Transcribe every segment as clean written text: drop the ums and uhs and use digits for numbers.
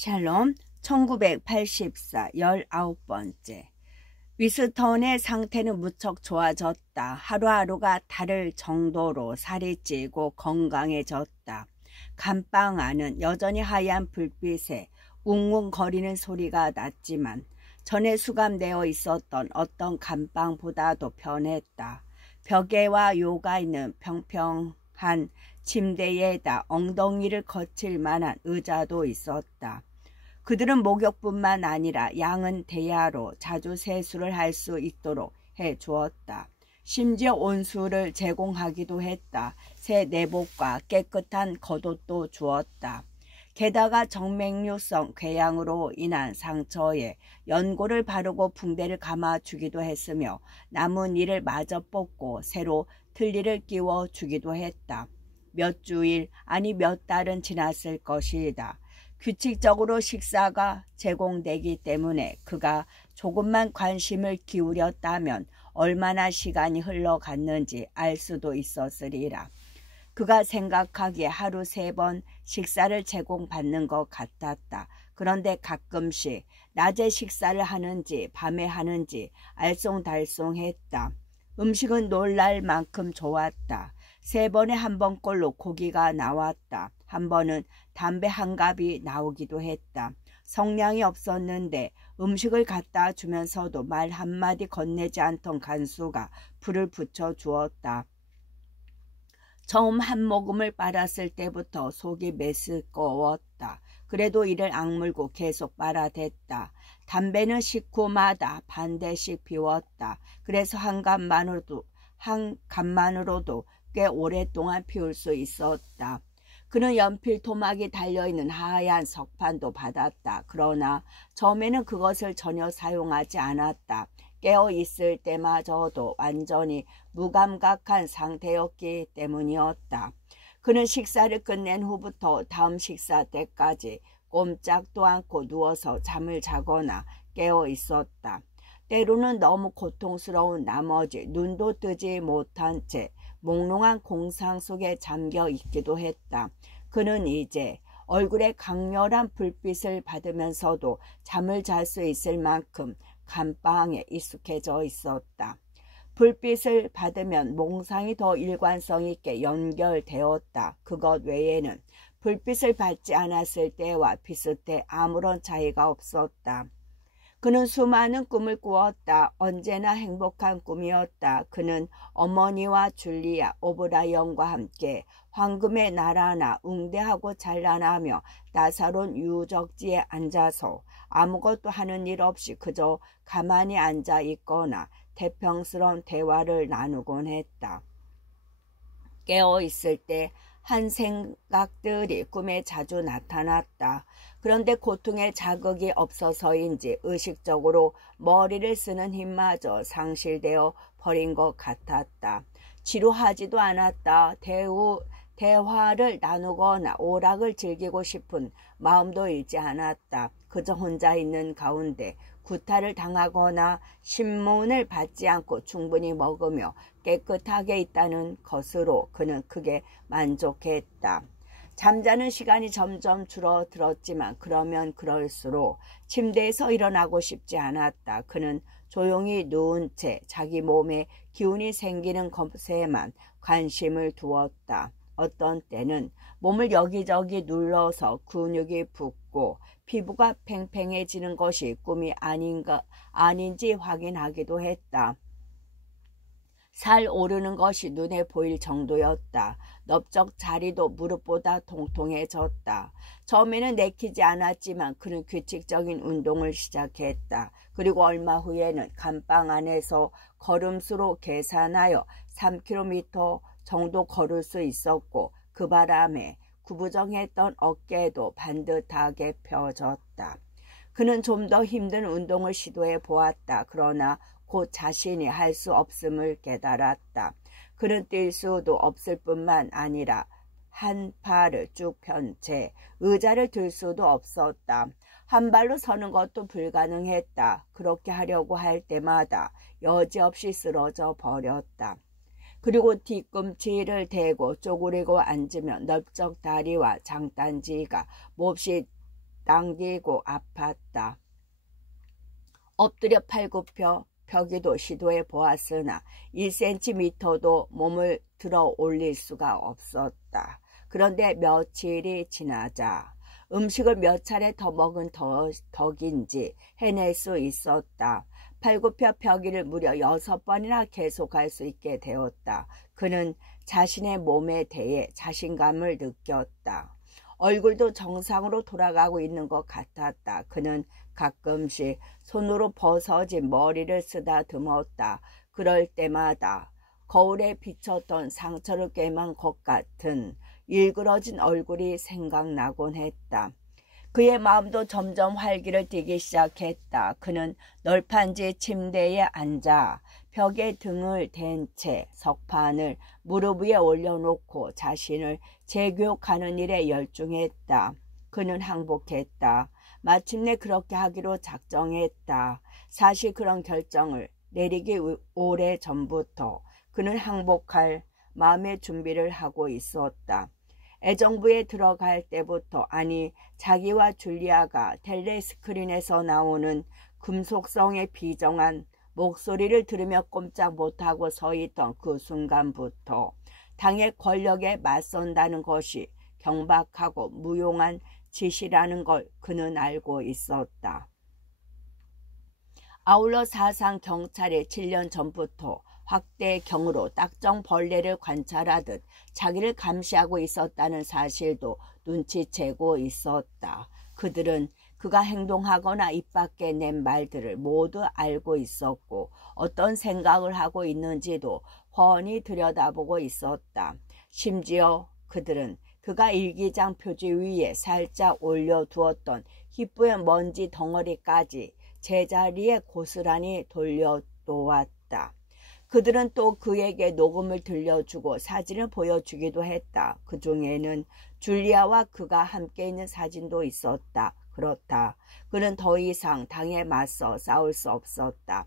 샬롬 1984 19번째. 위스턴의 상태는 무척 좋아졌다. 하루하루가 다를 정도로 살이 찌고 건강해졌다. 감방 안은 여전히 하얀 불빛에 웅웅거리는 소리가 났지만 전에 수감되어 있었던 어떤 감방보다도 편했다. 벽에와 요가 있는 평평한 침대에다 엉덩이를 거칠 만한 의자도 있었다. 그들은 목욕뿐만 아니라 양은 대야로 자주 세수를 할 수 있도록 해주었다. 심지어 온수를 제공하기도 했다. 새 내복과 깨끗한 겉옷도 주었다. 게다가 정맥류성 궤양으로 인한 상처에 연고를 바르고 붕대를 감아주기도 했으며 남은 이를 마저 뽑고 새로 틀니를 끼워주기도 했다. 몇 주일 아니 몇 달은 지났을 것이다. 규칙적으로 식사가 제공되기 때문에 그가 조금만 관심을 기울였다면 얼마나 시간이 흘러갔는지 알 수도 있었으리라. 그가 생각하기에 하루 3번 식사를 제공받는 것 같았다. 그런데 가끔씩 낮에 식사를 하는지 밤에 하는지 알쏭달쏭했다. 음식은 놀랄 만큼 좋았다. 3번에 한 번꼴로 고기가 나왔다. 한 번은 담배 한 갑이 나오기도 했다. 성량이 없었는데 음식을 갖다 주면서도 말 한마디 건네지 않던 간수가 불을 붙여 주었다. 처음 한 모금을 빨았을 때부터 속이 메스꺼웠다. 그래도 이를 악물고 계속 빨아댔다. 담배는 식후마다 반 대씩 피웠다. 그래서 한 갑만으로도 꽤 오랫동안 피울 수 있었다. 그는 연필 토막이 달려있는 하얀 석판도 받았다. 그러나 처음에는 그것을 전혀 사용하지 않았다. 깨어있을 때마저도 완전히 무감각한 상태였기 때문이었다. 그는 식사를 끝낸 후부터 다음 식사 때까지 꼼짝도 않고 누워서 잠을 자거나 깨어있었다. 때로는 너무 고통스러운 나머지 눈도 뜨지 못한 채 몽롱한 공상 속에 잠겨 있기도 했다. 그는 이제 얼굴에 강렬한 불빛을 받으면서도 잠을 잘 수 있을 만큼 감방에 익숙해져 있었다. 불빛을 받으면 몽상이 더 일관성 있게 연결되었다. 그것 외에는 불빛을 받지 않았을 때와 비슷해 아무런 차이가 없었다. 그는 수많은 꿈을 꾸었다. 언제나 행복한 꿈이었다. 그는 어머니와 줄리아 오브라이언과 함께 황금의 나라나 웅대하고 찬란하며 따사로운 유적지에 앉아서 아무것도 하는 일 없이 그저 가만히 앉아 있거나 태평스러운 대화를 나누곤 했다. 깨어있을 때 한 생각들이 꿈에 자주 나타났다. 그런데 고통에 자극이 없어서인지 의식적으로 머리를 쓰는 힘마저 상실되어 버린 것 같았다. 지루하지도 않았다. 대화를 나누거나 오락을 즐기고 싶은 마음도 일지 않았다. 그저 혼자 있는 가운데 구타를 당하거나 신문을 받지 않고 충분히 먹으며 깨끗하게 있다는 것으로 그는 크게 만족했다. 잠자는 시간이 점점 줄어들었지만 그러면 그럴수록 침대에서 일어나고 싶지 않았다. 그는 조용히 누운 채 자기 몸에 기운이 생기는 것에만 관심을 두었다. 어떤 때는 몸을 여기저기 눌러서 근육이 붓고 피부가 팽팽해지는 것이 꿈이 아닌지 확인하기도 했다. 살 오르는 것이 눈에 보일 정도였다. 넓적 자리도 무릎보다 통통해졌다. 처음에는 내키지 않았지만 그는 규칙적인 운동을 시작했다. 그리고 얼마 후에는 감방 안에서 걸음수로 계산하여 3km 정도 걸을 수 있었고 그 바람에 구부정했던 어깨도 반듯하게 펴졌다. 그는 좀 더 힘든 운동을 시도해 보았다. 그러나 곧 자신이 할 수 없음을 깨달았다. 그는 뛸 수도 없을 뿐만 아니라 한 팔을 쭉 편 채 의자를 들 수도 없었다. 한 발로 서는 것도 불가능했다. 그렇게 하려고 할 때마다 여지없이 쓰러져 버렸다. 그리고 뒤꿈치를 대고 쪼그리고 앉으면 넓적 다리와 장단지가 몹시 당기고 아팠다. 엎드려 팔굽혀 펴기도 시도해 보았으나 1cm도 몸을 들어 올릴 수가 없었다. 그런데 며칠이 지나자 음식을 몇 차례 더 먹은 덕인지 해낼 수 있었다. 팔굽혀 펴기를 무려 6번이나 계속할 수 있게 되었다. 그는 자신의 몸에 대해 자신감을 느꼈다. 얼굴도 정상으로 돌아가고 있는 것 같았다. 그는 가끔씩 손으로 벗어진 머리를 쓰다듬었다. 그럴 때마다 거울에 비쳤던 상처를 꿰맨 것 같은 일그러진 얼굴이 생각나곤 했다. 그의 마음도 점점 활기를 띠기 시작했다. 그는 널판지 침대에 앉아 벽에 등을 댄 채 석판을 무릎 위에 올려놓고 자신을 재교육하는 일에 열중했다. 그는 항복했다. 마침내 그렇게 하기로 작정했다. 사실 그런 결정을 내리기 오래전부터 그는 항복할 마음의 준비를 하고 있었다. 애정부에 들어갈 때부터, 아니 자기와 줄리아가 텔레스크린에서 나오는 금속성의 비정한 목소리를 들으며 꼼짝 못하고 서 있던 그 순간부터 당의 권력에 맞선다는 것이 경박하고 무용한 짓이라는 걸 그는 알고 있었다. 아울러 사상 경찰에 7년 전부터 확대경으로 딱정벌레를 관찰하듯 자기를 감시하고 있었다는 사실도 눈치채고 있었다. 그들은 그가 행동하거나 입 밖에 낸 말들을 모두 알고 있었고 어떤 생각을 하고 있는지도 훤히 들여다보고 있었다. 심지어 그들은 그가 일기장 표지 위에 살짝 올려두었던 희뿌연 먼지 덩어리까지 제자리에 고스란히 돌려놓았다. 그들은 또 그에게 녹음을 들려주고 사진을 보여주기도 했다. 그 중에는 줄리아와 그가 함께 있는 사진도 있었다. 그렇다. 그는 더 이상 당에 맞서 싸울 수 없었다.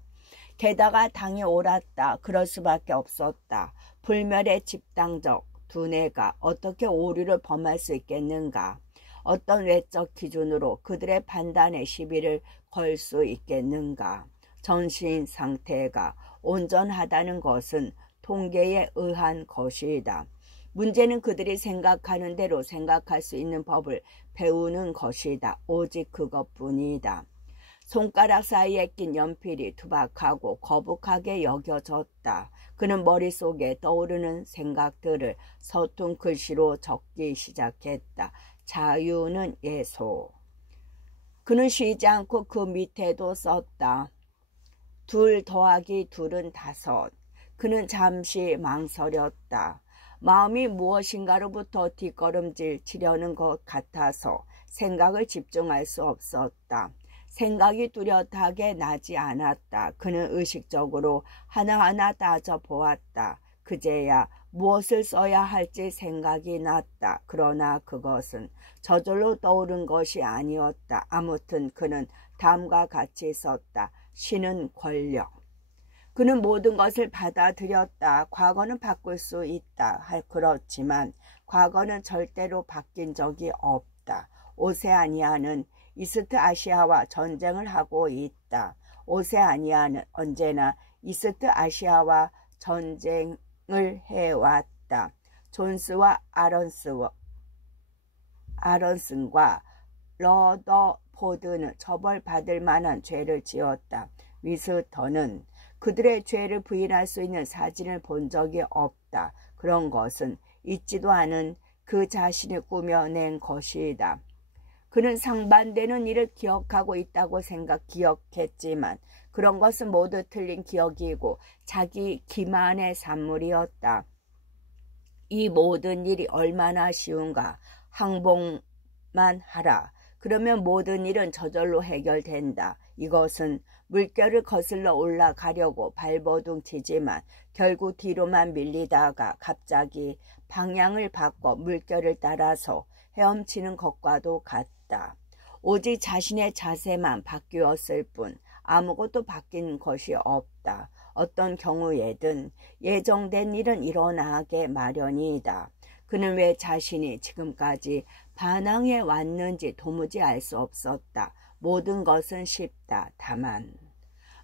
게다가 당이 옳았다. 그럴 수밖에 없었다. 불멸의 집단적 두뇌가 어떻게 오류를 범할 수 있겠는가? 어떤 외적 기준으로 그들의 판단에 시비를 걸 수 있겠는가? 전신 상태가 온전하다는 것은 통계에 의한 것이다. 문제는 그들이 생각하는 대로 생각할 수 있는 법을 배우는 것이다. 오직 그것뿐이다. 손가락 사이에 낀 연필이 투박하고 거북하게 여겨졌다. 그는 머릿속에 떠오르는 생각들을 서툰 글씨로 적기 시작했다. 자유는 예소. 그는 쉬지 않고 그 밑에도 썼다. 2 더하기 2는 5. 그는 잠시 망설였다. 마음이 무엇인가로부터 뒷걸음질 치려는 것 같아서 생각을 집중할 수 없었다. 생각이 뚜렷하게 나지 않았다. 그는 의식적으로 하나하나 따져보았다. 그제야 무엇을 써야 할지 생각이 났다. 그러나 그것은 저절로 떠오른 것이 아니었다. 아무튼 그는 다음과 같이 썼다. 신은 권력. 그는 모든 것을 받아들였다. 과거는 바꿀 수 있다. 그렇지만 과거는 절대로 바뀐 적이 없다. 오세아니아는 이스트 아시아와 전쟁을 하고 있다. 오세아니아는 언제나 이스트 아시아와 전쟁을 해왔다. 존스와 아런슨과 러더포드는 처벌받을 만한 죄를 지었다. 위스터는 그들의 죄를 부인할 수 있는 사진을 본 적이 없다. 그런 것은 있지도 않은 그 자신이 꾸며낸 것이다. 그는 상반되는 일을 기억하고 있다고 기억했지만 그런 것은 모두 틀린 기억이고 자기 기만의 산물이었다. 이 모든 일이 얼마나 쉬운가. 항복만 하라. 그러면 모든 일은 저절로 해결된다. 이것은 물결을 거슬러 올라가려고 발버둥 치지만 결국 뒤로만 밀리다가 갑자기 방향을 바꿔 물결을 따라서 헤엄치는 것과도 같다. 오직 자신의 자세만 바뀌었을 뿐 아무것도 바뀐 것이 없다. 어떤 경우에든 예정된 일은 일어나게 마련이다. 그는 왜 자신이 지금까지 반항해 왔는지 도무지 알 수 없었다. 모든 것은 쉽다. 다만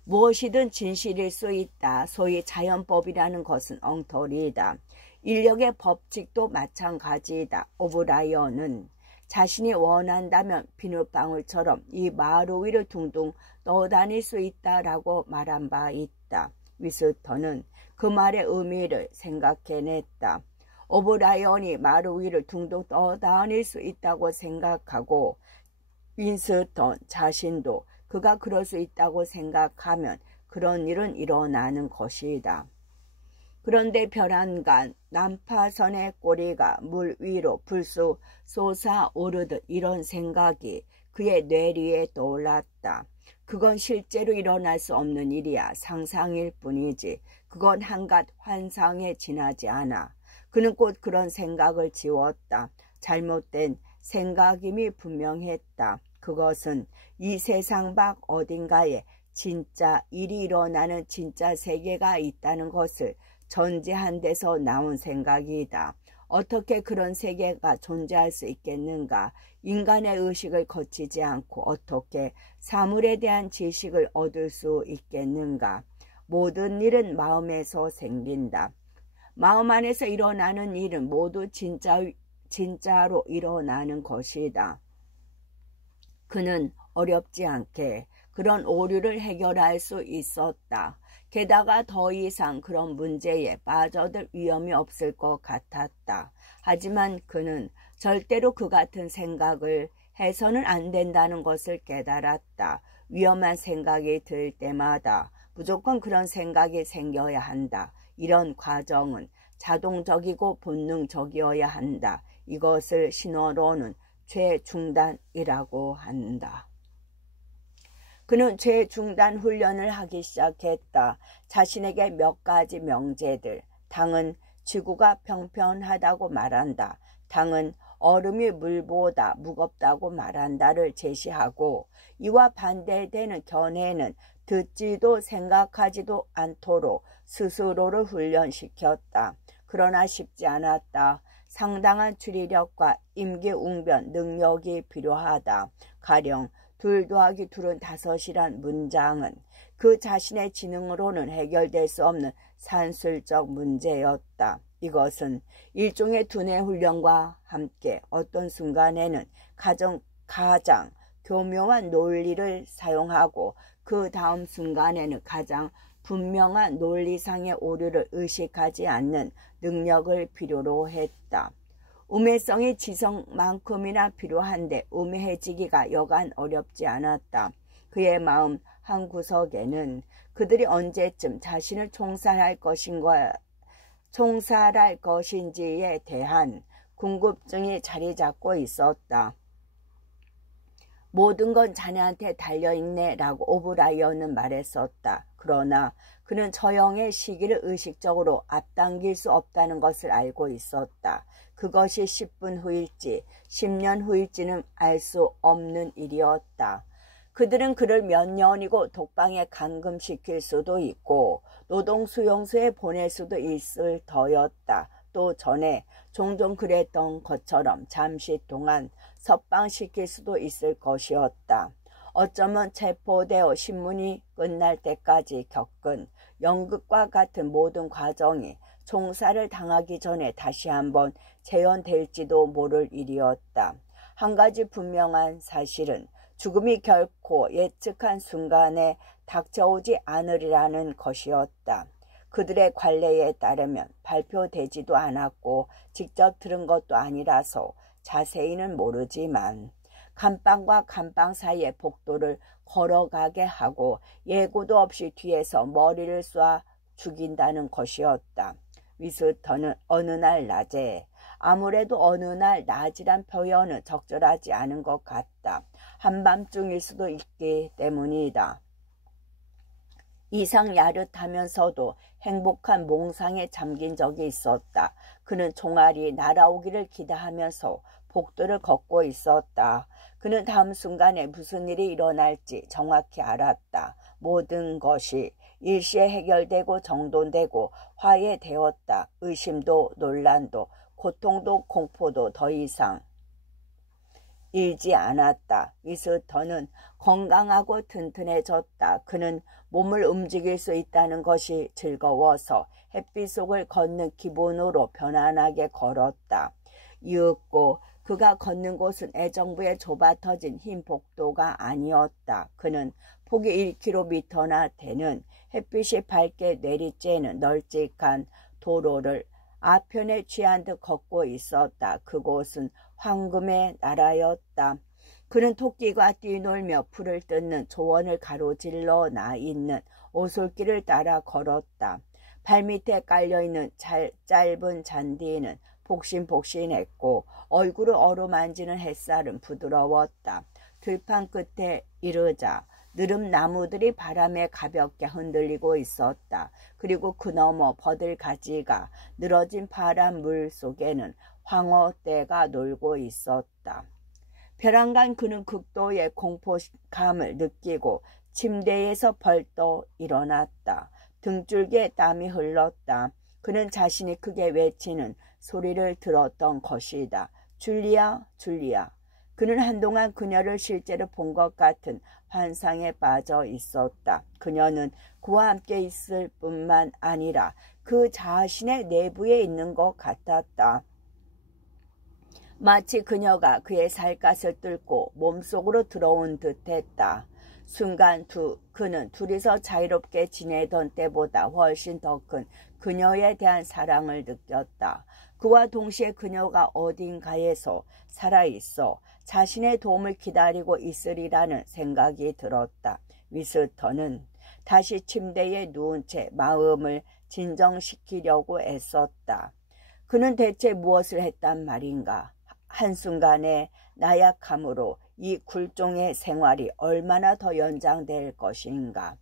무엇이든 진실일 수 있다. 소위 자연법이라는 것은 엉터리이다. 인력의 법칙도 마찬가지이다. 오브라이언은 자신이 원한다면 비눗방울처럼 이 마루 위를 둥둥 떠다닐 수 있다라고 말한 바 있다. 위스턴은 그 말의 의미를 생각해냈다. 오브라이언이 마루 위를 둥둥 떠다닐 수 있다고 생각하고 윈스턴 자신도 그가 그럴 수 있다고 생각하면 그런 일은 일어나는 것이다. 그런데 별안간 난파선의 꼬리가 물 위로 불쑥 솟아오르듯 이런 생각이 그의 뇌리에 떠올랐다. 그건 실제로 일어날 수 없는 일이야. 상상일 뿐이지. 그건 한갓 환상에 지나지 않아. 그는 곧 그런 생각을 지웠다. 잘못된 생각임이 분명했다. 그것은 이 세상 밖 어딘가에 진짜 일이 일어나는 진짜 세계가 있다는 것을 전제한 데서 나온 생각이다. 어떻게 그런 세계가 존재할 수 있겠는가? 인간의 의식을 거치지 않고 어떻게 사물에 대한 지식을 얻을 수 있겠는가? 모든 일은 마음에서 생긴다. 마음 안에서 일어나는 일은 모두 진짜로 일어나는 것이다. 그는 어렵지 않게 그런 오류를 해결할 수 있었다. 게다가 더 이상 그런 문제에 빠져들 위험이 없을 것 같았다. 하지만 그는 절대로 그 같은 생각을 해서는 안 된다는 것을 깨달았다. 위험한 생각이 들 때마다 무조건 그런 생각이 생겨야 한다. 이런 과정은 자동적이고 본능적이어야 한다. 이것을 신어로는 죄중단이라고 한다. 그는 죄중단 훈련을 하기 시작했다. 자신에게 몇 가지 명제들. 당은 지구가 평평하다고 말한다. 당은 얼음이 물보다 무겁다고 말한다를 제시하고 이와 반대되는 견해는 듣지도 생각하지도 않도록 스스로를 훈련시켰다. 그러나 쉽지 않았다. 상당한 추리력과 임기응변 능력이 필요하다. 가령 2 더하기 2는 5이란 문장은 그 자신의 지능으로는 해결될 수 없는 산술적 문제였다. 이것은 일종의 두뇌 훈련과 함께 어떤 순간에는 가장 교묘한 논리를 사용하고 그 다음 순간에는 가장 분명한 논리상의 오류를 의식하지 않는 능력을 필요로 했다. 우매성이 지성만큼이나 필요한데 우매해지기가 여간 어렵지 않았다. 그의 마음 한구석에는 그들이 언제쯤 자신을 총살할 것인지에 대한 궁금증이 자리 잡고 있었다. 모든 건 자네한테 달려있네 라고 오브라이언은 말했었다. 그러나 그는 처형의 시기를 의식적으로 앞당길 수 없다는 것을 알고 있었다. 그것이 10분 후일지 10년 후일지는 알 수 없는 일이었다. 그들은 그를 몇 년이고 독방에 감금시킬 수도 있고 노동수용소에 보낼 수도 있을 터였다. 또 전에 종종 그랬던 것처럼 잠시 동안 석방시킬 수도 있을 것이었다. 어쩌면 체포되어 신문이 끝날 때까지 겪은 연극과 같은 모든 과정이 총살을 당하기 전에 다시 한번 재현될지도 모를 일이었다. 한 가지 분명한 사실은 죽음이 결코 예측한 순간에 닥쳐오지 않으리라는 것이었다. 그들의 관례에 따르면 발표되지도 않았고 직접 들은 것도 아니라서 자세히는 모르지만 감방과 감방 사이의 복도를 걸어가게 하고 예고도 없이 뒤에서 머리를 쏴 죽인다는 것이었다. 위스턴은 어느 날 낮에, 아무래도 어느 날 낮이란 표현은 적절하지 않은 것 같다. 한밤중일 수도 있기 때문이다. 이상 야릇하면서도 행복한 몽상에 잠긴 적이 있었다. 그는 총알이 날아오기를 기대하면서 복도를 걷고 있었다. 그는 다음 순간에 무슨 일이 일어날지 정확히 알았다. 모든 것이 일시에 해결되고 정돈되고 화해되었다. 의심도 논란도 고통도 공포도 더 이상 일지 않았다. 미스터는 건강하고 튼튼해졌다. 그는 몸을 움직일 수 있다는 것이 즐거워서 햇빛 속을 걷는 기분으로 편안하게 걸었다. 이윽고 그가 걷는 곳은 애정부에 좁아터진 흰 복도가 아니었다. 그는 폭이 1km나 되는 햇빛이 밝게 내리쬐는 널찍한 도로를 아편에 취한 듯 걷고 있었다. 그곳은 황금의 나라였다. 그는 토끼가 뛰놀며 풀을 뜯는 조원을 가로질러 나 있는 오솔길을 따라 걸었다. 발밑에 깔려있는 짧은 잔디는 폭신폭신했고 얼굴을 어루만지는 햇살은 부드러웠다. 들판 끝에 이르자 느릅 나무들이 바람에 가볍게 흔들리고 있었다. 그리고 그 너머 버들가지가 늘어진 파란 물 속에는 황어떼가 놀고 있었다. 벼랑간 그는 극도의 공포감을 느끼고 침대에서 벌떡 일어났다. 등줄기에 땀이 흘렀다. 그는 자신이 크게 외치는 소리를 들었던 것이다. 줄리아, 줄리아. 그는 한동안 그녀를 실제로 본 것 같은 환상에 빠져 있었다. 그녀는 그와 함께 있을 뿐만 아니라 그 자신의 내부에 있는 것 같았다. 마치 그녀가 그의 살갗을 뚫고 몸속으로 들어온 듯했다. 순간 그는 둘이서 자유롭게 지내던 때보다 훨씬 더 큰 그녀에 대한 사랑을 느꼈다. 그와 동시에 그녀가 어딘가에서 살아있어 자신의 도움을 기다리고 있으리라는 생각이 들었다. 미스터는 다시 침대에 누운 채 마음을 진정시키려고 애썼다. 그는 대체 무엇을 했단 말인가? 한순간의 나약함으로 이 굴종의 생활이 얼마나 더 연장될 것인가.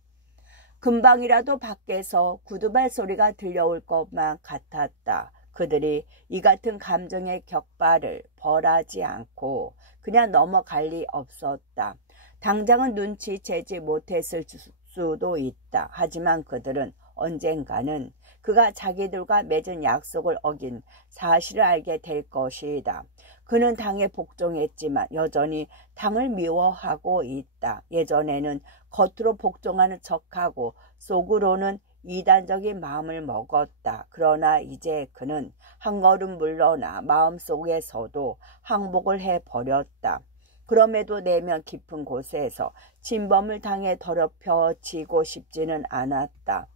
금방이라도 밖에서 구두발 소리가 들려올 것만 같았다. 그들이 이 같은 감정의 격발을 벌하지 않고 그냥 넘어갈 리 없었다. 당장은 눈치채지 못했을 수도 있다. 하지만 그들은 언젠가는 그가 자기들과 맺은 약속을 어긴 사실을 알게 될 것이다. 그는 당에 복종했지만 여전히 당을 미워하고 있다. 예전에는 겉으로 복종하는 척하고 속으로는 이단적인 마음을 먹었다. 그러나 이제 그는 한 걸음 물러나 마음속에서도 항복을 해버렸다. 그럼에도 내면 깊은 곳에서 침범을 당해 더럽혀지고 싶지는 않았다.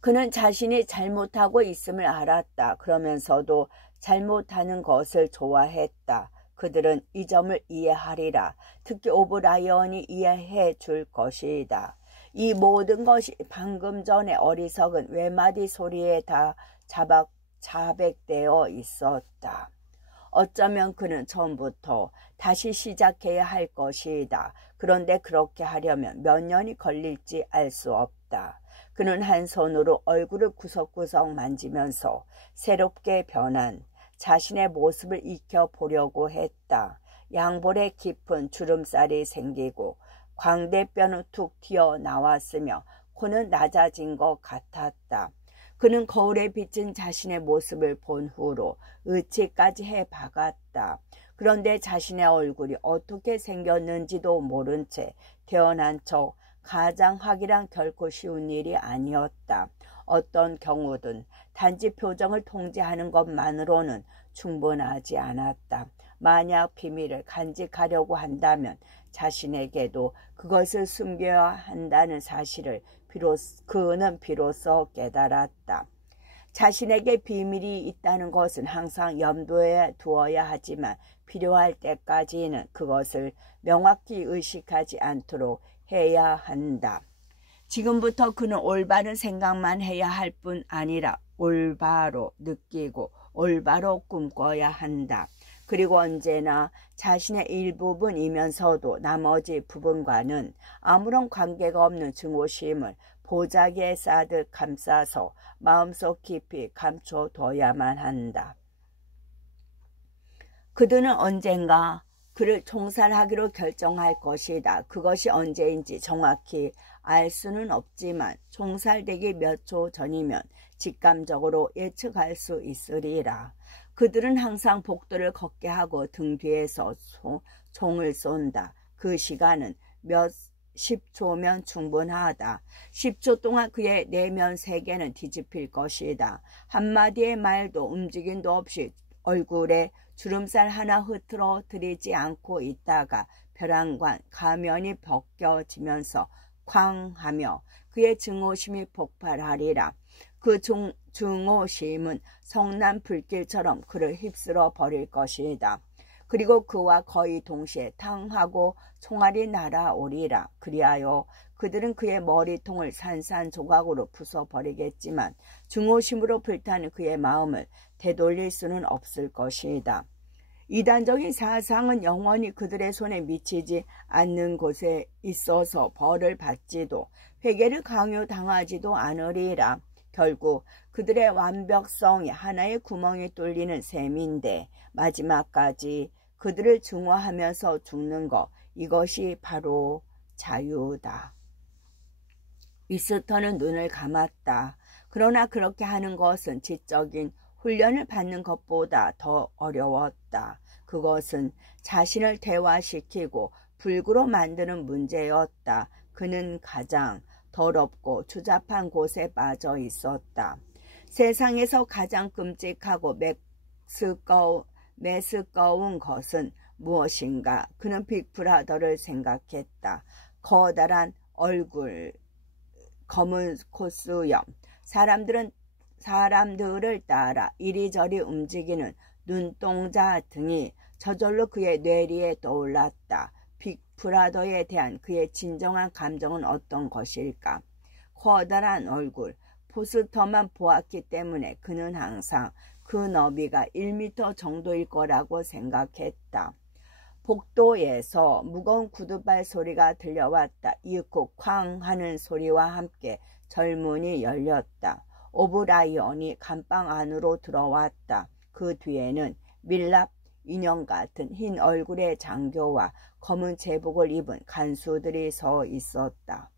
그는 자신이 잘못하고 있음을 알았다. 그러면서도 잘못하는 것을 좋아했다. 그들은 이 점을 이해하리라. 특히 오브라이언이 이해해 줄 것이다. 이 모든 것이 방금 전에 어리석은 외마디 소리에 다 자백되어 있었다. 어쩌면 그는 처음부터 다시 시작해야 할 것이다. 그런데 그렇게 하려면 몇 년이 걸릴지 알 수 없다. 그는 한 손으로 얼굴을 구석구석 만지면서 새롭게 변한 자신의 모습을 익혀보려고 했다. 양볼에 깊은 주름살이 생기고 광대뼈는 툭 튀어나왔으며 코는 낮아진 것 같았다. 그는 거울에 비친 자신의 모습을 본 후로 의치까지 해박았다. 그런데 자신의 얼굴이 어떻게 생겼는지도 모른 채 태어난 척 가장하기란 결코 쉬운 일이 아니었다. 어떤 경우든 단지 표정을 통제하는 것만으로는 충분하지 않았다. 만약 비밀을 간직하려고 한다면 자신에게도 그것을 숨겨야 한다는 사실을 그는 비로소 깨달았다. 자신에게 비밀이 있다는 것은 항상 염두에 두어야 하지만 필요할 때까지는 그것을 명확히 의식하지 않도록 해야 한다. 지금부터 그는 올바른 생각만 해야 할 뿐 아니라 올바로 느끼고 올바로 꿈꿔야 한다. 그리고 언제나 자신의 일부분이면서도 나머지 부분과는 아무런 관계가 없는 증오심을 보자기에 싸듯 감싸서 마음속 깊이 감춰둬야만 한다. 그들은 언젠가 그를 총살하기로 결정할 것이다. 그것이 언제인지 정확히 알 수는 없지만 총살되기 몇 초 전이면 직감적으로 예측할 수 있으리라. 그들은 항상 복도를 걷게 하고 등 뒤에서 총을 쏜다. 그 시간은 몇 10초면 충분하다. 10초 동안 그의 내면 세계는 뒤집힐 것이다. 한마디의 말도 움직임도 없이 얼굴에 주름살 하나 흐트러뜨리지 않고 있다가 벼랑간 가면이 벗겨지면서 쾅 하며 그의 증오심이 폭발하리라. 그 증오심은 성난 불길처럼 그를 휩쓸어 버릴 것이다. 그리고 그와 거의 동시에 탕하고 총알이 날아오리라. 그리하여 그들은 그의 머리통을 산산조각으로 부숴버리겠지만 증오심으로 불타는 그의 마음을 되돌릴 수는 없을 것이다. 이단적인 사상은 영원히 그들의 손에 미치지 않는 곳에 있어서 벌을 받지도 회개를 강요당하지도 않으리라. 결국 그들의 완벽성이 하나의 구멍이 뚫리는 셈인데 마지막까지 그들을 증오하면서 죽는 것, 이것이 바로 자유다. 위스턴은 눈을 감았다. 그러나 그렇게 하는 것은 지적인 훈련을 받는 것보다 더 어려웠다. 그것은 자신을 대화시키고 불구로 만드는 문제였다. 그는 가장 더럽고 추잡한 곳에 빠져 있었다. 세상에서 가장 끔찍하고 매스꺼운 것은 무엇인가? 그는 빅브라더를 생각했다. 커다란 얼굴, 검은 콧수염, 사람들을 따라 이리저리 움직이는 눈동자 등이 저절로 그의 뇌리에 떠올랐다. 빅브라더에 대한 그의 진정한 감정은 어떤 것일까? 커다란 얼굴, 포스터만 보았기 때문에 그는 항상 그 너비가 1m 정도일 거라고 생각했다. 복도에서 무거운 구두발 소리가 들려왔다. 이윽고 쾅 하는 소리와 함께 절문이 열렸다. 오브라이언이 감방 안으로 들어왔다. 그 뒤에는 밀랍 인형 같은 흰 얼굴의 장교와 검은 제복을 입은 간수들이 서 있었다.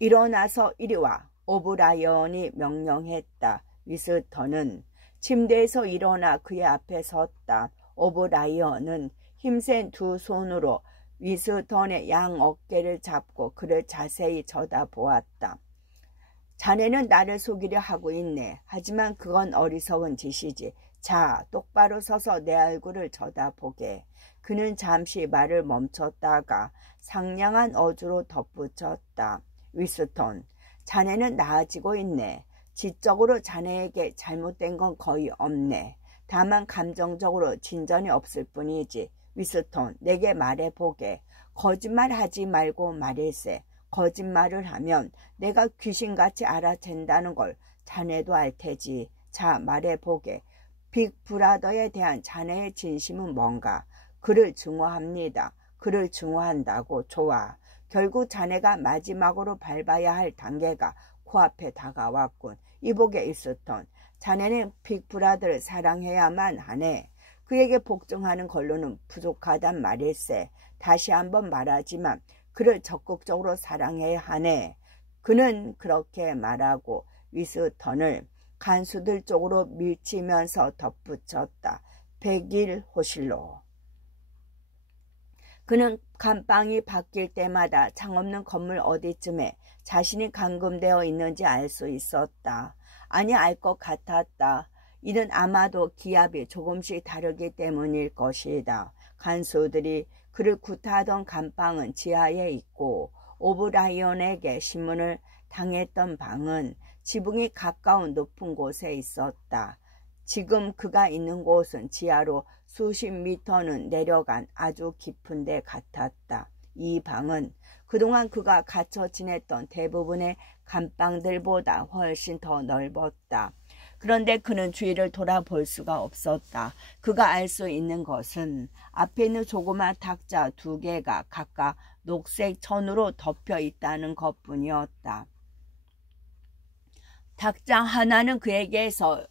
일어나서 이리 와. 오브라이언이 명령했다. 위스턴은 침대에서 일어나 그의 앞에 섰다. 오브라이언은 힘센 두 손으로 위스턴의 양 어깨를 잡고 그를 자세히 쳐다보았다. 자네는 나를 속이려 하고 있네. 하지만 그건 어리석은 짓이지. 자, 똑바로 서서 내 얼굴을 쳐다보게. 그는 잠시 말을 멈췄다가 상냥한 어조로 덧붙였다. 위스턴, 자네는 나아지고 있네. 지적으로 자네에게 잘못된 건 거의 없네. 다만 감정적으로 진전이 없을 뿐이지. 위스턴, 내게 말해보게. 거짓말하지 말고 말일세. 거짓말을 하면 내가 귀신같이 알아챈다는 걸 자네도 알 테지. 자, 말해보게. 빅브라더에 대한 자네의 진심은 뭔가? 그를 증오합니다. 그를 증오한다고? 좋아. 결국 자네가 마지막으로 밟아야 할 단계가 코앞에 다가왔군. 이보게 위스턴, 자네는 빅브라더를 사랑해야만 하네. 그에게 복종하는 걸로는 부족하단 말일세. 다시 한번 말하지만 그를 적극적으로 사랑해야 하네. 그는 그렇게 말하고 위스턴을 간수들 쪽으로 밀치면서 덧붙였다. 100일 호실로. 그는 감방이 바뀔 때마다 창없는 건물 어디쯤에 자신이 감금되어 있는지 알 수 있었다. 아니, 알 것 같았다. 이는 아마도 기압이 조금씩 다르기 때문일 것이다. 간수들이 그를 구타하던 감방은 지하에 있고 오브라이언에게 신문을 당했던 방은 지붕이 가까운 높은 곳에 있었다. 지금 그가 있는 곳은 지하로 수십 미터는 내려간 아주 깊은 데 같았다. 이 방은 그동안 그가 갇혀 지냈던 대부분의 감방들보다 훨씬 더 넓었다. 그런데 그는 주위를 돌아볼 수가 없었다. 그가 알 수 있는 것은 앞에 있는 조그만 탁자 2개가 각각 녹색 천으로 덮여 있다는 것뿐이었다. 탁자 하나는 그에게서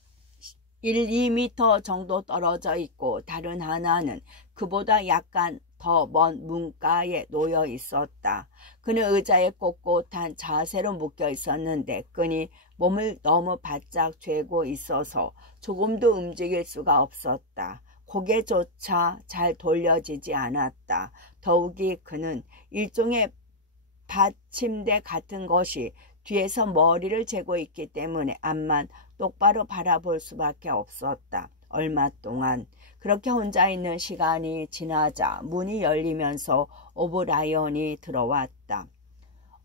1-2m 정도 떨어져 있고 다른 하나는 그보다 약간 더 먼 문가에 놓여 있었다. 그는 의자에 꼿꼿한 자세로 묶여 있었는데 끈이 몸을 너무 바짝 죄고 있어서 조금도 움직일 수가 없었다. 고개조차 잘 돌려지지 않았다. 더욱이 그는 일종의 받침대 같은 것이 뒤에서 머리를 재고 있기 때문에 앞만 똑바로 바라볼 수밖에 없었다. 얼마 동안 그렇게 혼자 있는 시간이 지나자 문이 열리면서 오브라이언이 들어왔다.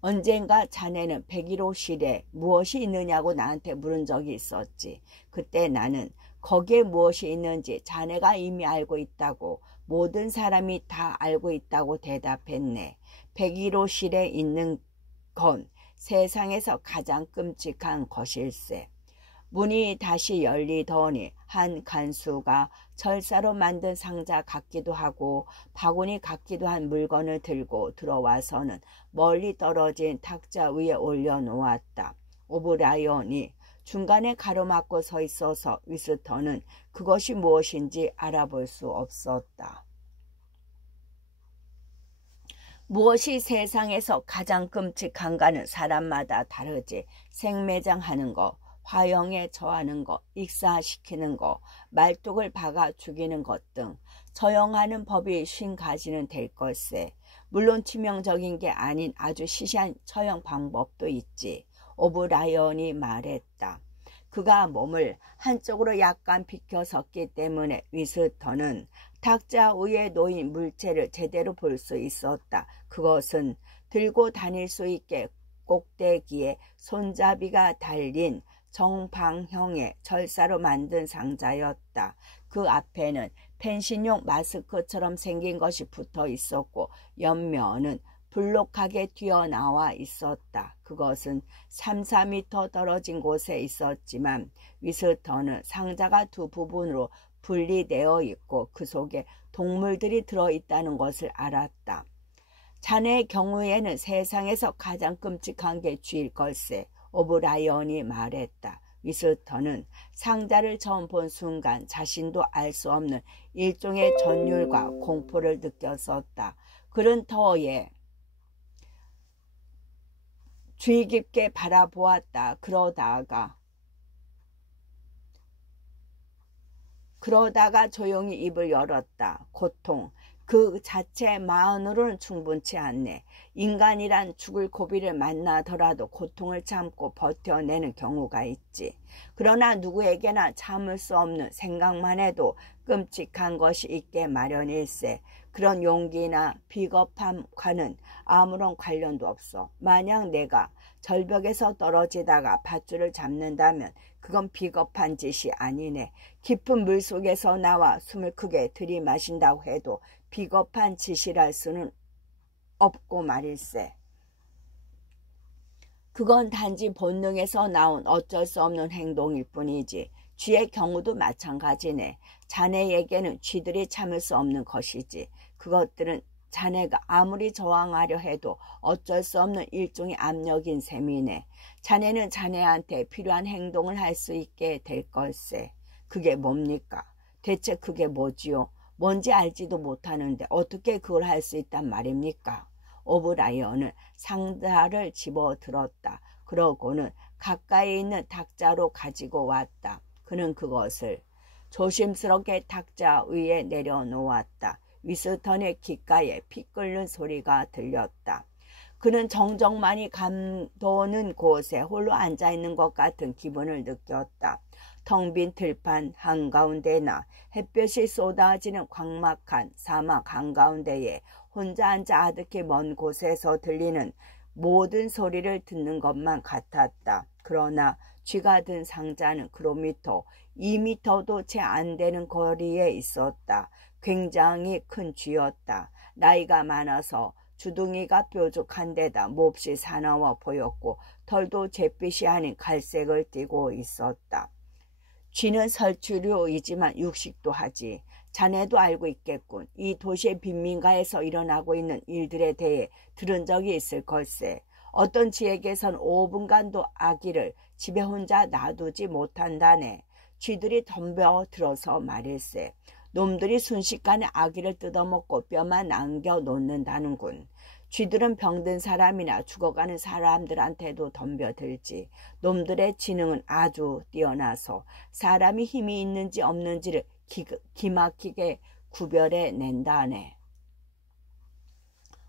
언젠가 자네는 101호실에 무엇이 있느냐고 나한테 물은 적이 있었지. 그때 나는 거기에 무엇이 있는지 자네가 이미 알고 있다고, 모든 사람이 다 알고 있다고 대답했네. 101호실에 있는 건 세상에서 가장 끔찍한 것일세. 문이 다시 열리더니 한 간수가 철사로 만든 상자 같기도 하고 바구니 같기도 한 물건을 들고 들어와서는 멀리 떨어진 탁자 위에 올려놓았다. 오브라이언이 중간에 가로막고 서 있어서 위스턴은 그것이 무엇인지 알아볼 수 없었다. 무엇이 세상에서 가장 끔찍한가는 사람마다 다르지. 생매장하는 거, 화형에 처하는 것, 익사시키는 것, 말뚝을 박아 죽이는 것 등 처형하는 법이 50가지는 될 걸세. 물론 치명적인 게 아닌 아주 시시한 처형 방법도 있지. 오브라이언이 말했다. 그가 몸을 한쪽으로 약간 비켜섰기 때문에 위스턴은 탁자 위에 놓인 물체를 제대로 볼 수 있었다. 그것은 들고 다닐 수 있게 꼭대기에 손잡이가 달린 정방형의 철사로 만든 상자였다. 그 앞에는 펜신용 마스크처럼 생긴 것이 붙어 있었고 옆면은 불록하게 튀어나와 있었다. 그것은 3-4m 떨어진 곳에 있었지만 위스턴은 상자가 두 부분으로 분리되어 있고 그 속에 동물들이 들어있다는 것을 알았다. 자네의 경우에는 세상에서 가장 끔찍한 게 쥐일 걸세. 오브라이언이 말했다. 위스턴은 상자를 처음 본 순간 자신도 알 수 없는 일종의 전율과 공포를 느꼈었다. 그는 터에 주의 깊게 바라보았다. 그러다가 조용히 입을 열었다. 고통, 그 자체만으로는 충분치 않네. 인간이란 죽을 고비를 만나더라도 고통을 참고 버텨내는 경우가 있지. 그러나 누구에게나 참을 수 없는 생각만 해도 끔찍한 것이 있게 마련일세. 그런 용기나 비겁함과는 아무런 관련도 없어. 만약 내가 절벽에서 떨어지다가 밧줄을 잡는다면 그건 비겁한 짓이 아니네. 깊은 물속에서 나와 숨을 크게 들이마신다고 해도 비겁한 짓이랄 수는 없고 말일세. 그건 단지 본능에서 나온 어쩔 수 없는 행동일 뿐이지. 쥐의 경우도 마찬가지네. 자네에게는 쥐들이 참을 수 없는 것이지. 그것들은 자네가 아무리 저항하려 해도 어쩔 수 없는 일종의 압력인 셈이네. 자네는 자네한테 필요한 행동을 할 수 있게 될 걸세. 그게 뭡니까? 대체 그게 뭐지요? 뭔지 알지도 못하는데 어떻게 그걸 할 수 있단 말입니까? 오브라이언은 상자를 집어들었다. 그러고는 가까이 있는 탁자로 가지고 왔다. 그는 그것을 조심스럽게 탁자 위에 내려놓았다. 위스턴의 귓가에 피 끓는 소리가 들렸다. 그는 정적만이 감도는 곳에 홀로 앉아있는 것 같은 기분을 느꼈다. 텅 빈 들판 한가운데나 햇볕이 쏟아지는 광막한 사막 한가운데에 혼자 앉아 아득히 먼 곳에서 들리는 모든 소리를 듣는 것만 같았다. 그러나 쥐가 든 상자는 그로미터, 2미터도 채 안 되는 거리에 있었다. 굉장히 큰 쥐였다. 나이가 많아서 주둥이가 뾰족한 데다 몹시 사나워 보였고 털도 잿빛이 아닌 갈색을 띠고 있었다. 쥐는 설치류이지만 육식도 하지. 자네도 알고 있겠군. 이 도시의 빈민가에서 일어나고 있는 일들에 대해 들은 적이 있을 걸세. 어떤 쥐에게선 5분간도 아기를 집에 혼자 놔두지 못한다네. 쥐들이 덤벼들어서 말일세. 놈들이 순식간에 아기를 뜯어먹고 뼈만 남겨놓는다는군. 쥐들은 병든 사람이나 죽어가는 사람들한테도 덤벼들지. 놈들의 지능은 아주 뛰어나서 사람이 힘이 있는지 없는지를 기막히게 구별해 낸다네.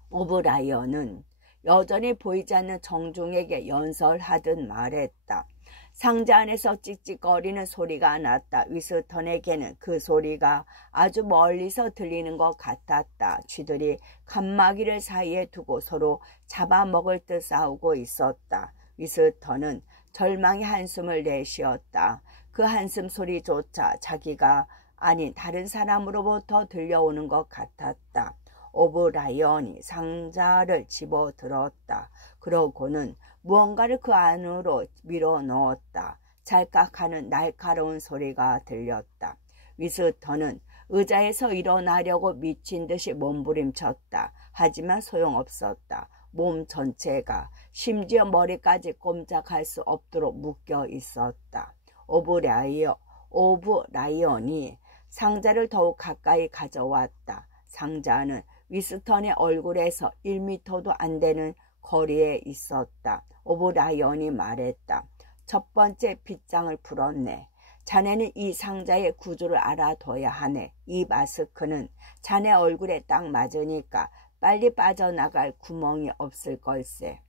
오브라이언은 여전히 보이지 않는 정중에게 연설하듯 말했다. 상자 안에서 찍찍거리는 소리가 났다. 위스턴에게는 그 소리가 아주 멀리서 들리는 것 같았다. 쥐들이 칸막이를 사이에 두고 서로 잡아먹을 듯 싸우고 있었다. 위스턴은 절망의 한숨을 내쉬었다. 그 한숨 소리조차 자기가 아닌 다른 사람으로부터 들려오는 것 같았다. 오브라이언이 상자를 집어들었다. 그러고는 무언가를 그 안으로 밀어 넣었다. 찰칵하는 날카로운 소리가 들렸다. 위스턴은 의자에서 일어나려고 미친 듯이 몸부림쳤다. 하지만 소용없었다. 몸 전체가 심지어 머리까지 꼼짝할 수 없도록 묶여 있었다. 오브라이언이 상자를 더욱 가까이 가져왔다. 상자는 위스턴의 얼굴에서 1미터도 안 되는 거리에 있었다. 오브라이언이 말했다. 첫 번째 빗장을 풀었네. 자네는 이 상자의 구조를 알아둬야 하네. 이 마스크는 자네 얼굴에 딱 맞으니까 빨리 빠져나갈 구멍이 없을 걸세.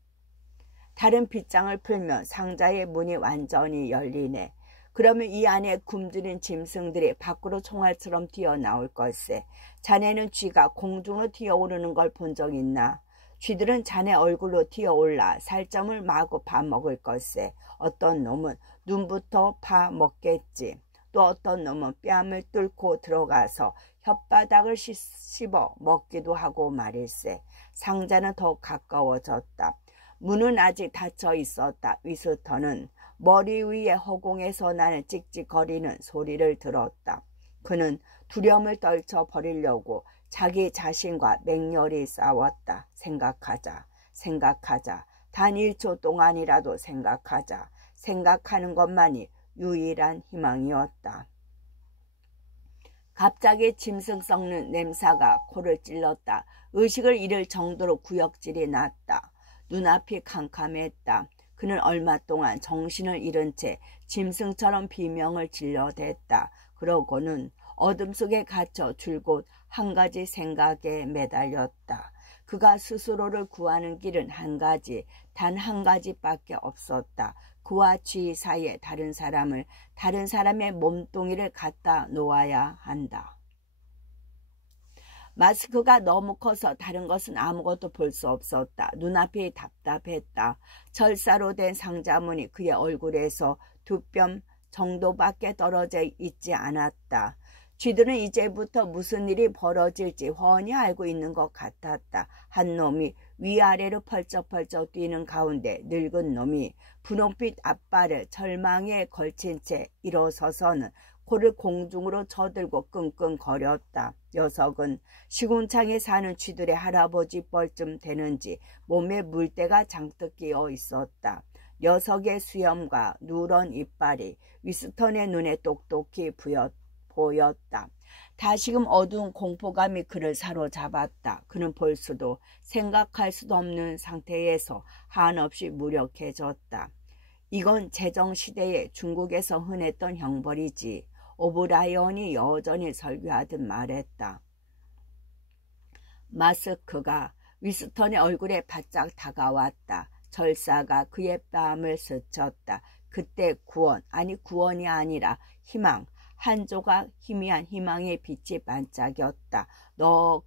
다른 빗장을 풀면 상자의 문이 완전히 열리네. 그러면 이 안에 굶주린 짐승들이 밖으로 총알처럼 튀어나올 걸세. 자네는 쥐가 공중으로 튀어오르는 걸 본 적 있나? 쥐들은 자네 얼굴로 튀어올라 살점을 마구 파먹을 걸세. 어떤 놈은 눈부터 파먹겠지. 또 어떤 놈은 뺨을 뚫고 들어가서 혓바닥을 씹어 먹기도 하고 말일세. 상자는 더욱 가까워졌다. 문은 아직 닫혀 있었다. 위스턴은 머리 위에 허공에서 나는 찍찍거리는 소리를 들었다. 그는 두려움을 떨쳐버리려고 자기 자신과 맹렬히 싸웠다. 생각하자. 단 1초 동안이라도 생각하자. 생각하는 것만이 유일한 희망이었다. 갑자기 짐승 썩는 냄새가 코를 찔렀다. 의식을 잃을 정도로 구역질이 났다. 눈앞이 캄캄했다. 그는 얼마 동안 정신을 잃은 채 짐승처럼 비명을 질러댔다. 그러고는 어둠 속에 갇혀 줄곧 한 가지 생각에 매달렸다. 그가 스스로를 구하는 길은 한 가지, 단 한 가지밖에 없었다. 그와 쥐 사이에 다른 사람의 몸뚱이를 갖다 놓아야 한다. 마스크가 너무 커서 다른 것은 아무것도 볼 수 없었다. 눈앞이 답답했다. 철사로 된 상자문이 그의 얼굴에서 2뼘 정도밖에 떨어져 있지 않았다. 쥐들은 이제부터 무슨 일이 벌어질지 훤히 알고 있는 것 같았다. 한 놈이 위아래로 펄쩍펄쩍 뛰는 가운데 늙은 놈이 분홍빛 앞발을 절망에 걸친 채 일어서서는 코를 공중으로 쳐들고 끙끙거렸다. 녀석은 시궁창에 사는 쥐들의 할아버지 뻘쯤 되는지 몸에 물때가 잔뜩 끼어 있었다. 녀석의 수염과 누런 이빨이 위스턴의 눈에 똑똑히 보였다. 다시금 어두운 공포감이 그를 사로잡았다. 그는 볼 수도 생각할 수도 없는 상태에서 한없이 무력해졌다. 이건 제정시대에 중국에서 흔했던 형벌이지. 오브라이언이 여전히 설교하듯 말했다. 마스크가 위스턴의 얼굴에 바짝 다가왔다. 절사가 그의 뺨을 스쳤다. 그때 구원이 아니라 희망, 한 조각 희미한 희망의 빛이 반짝였다.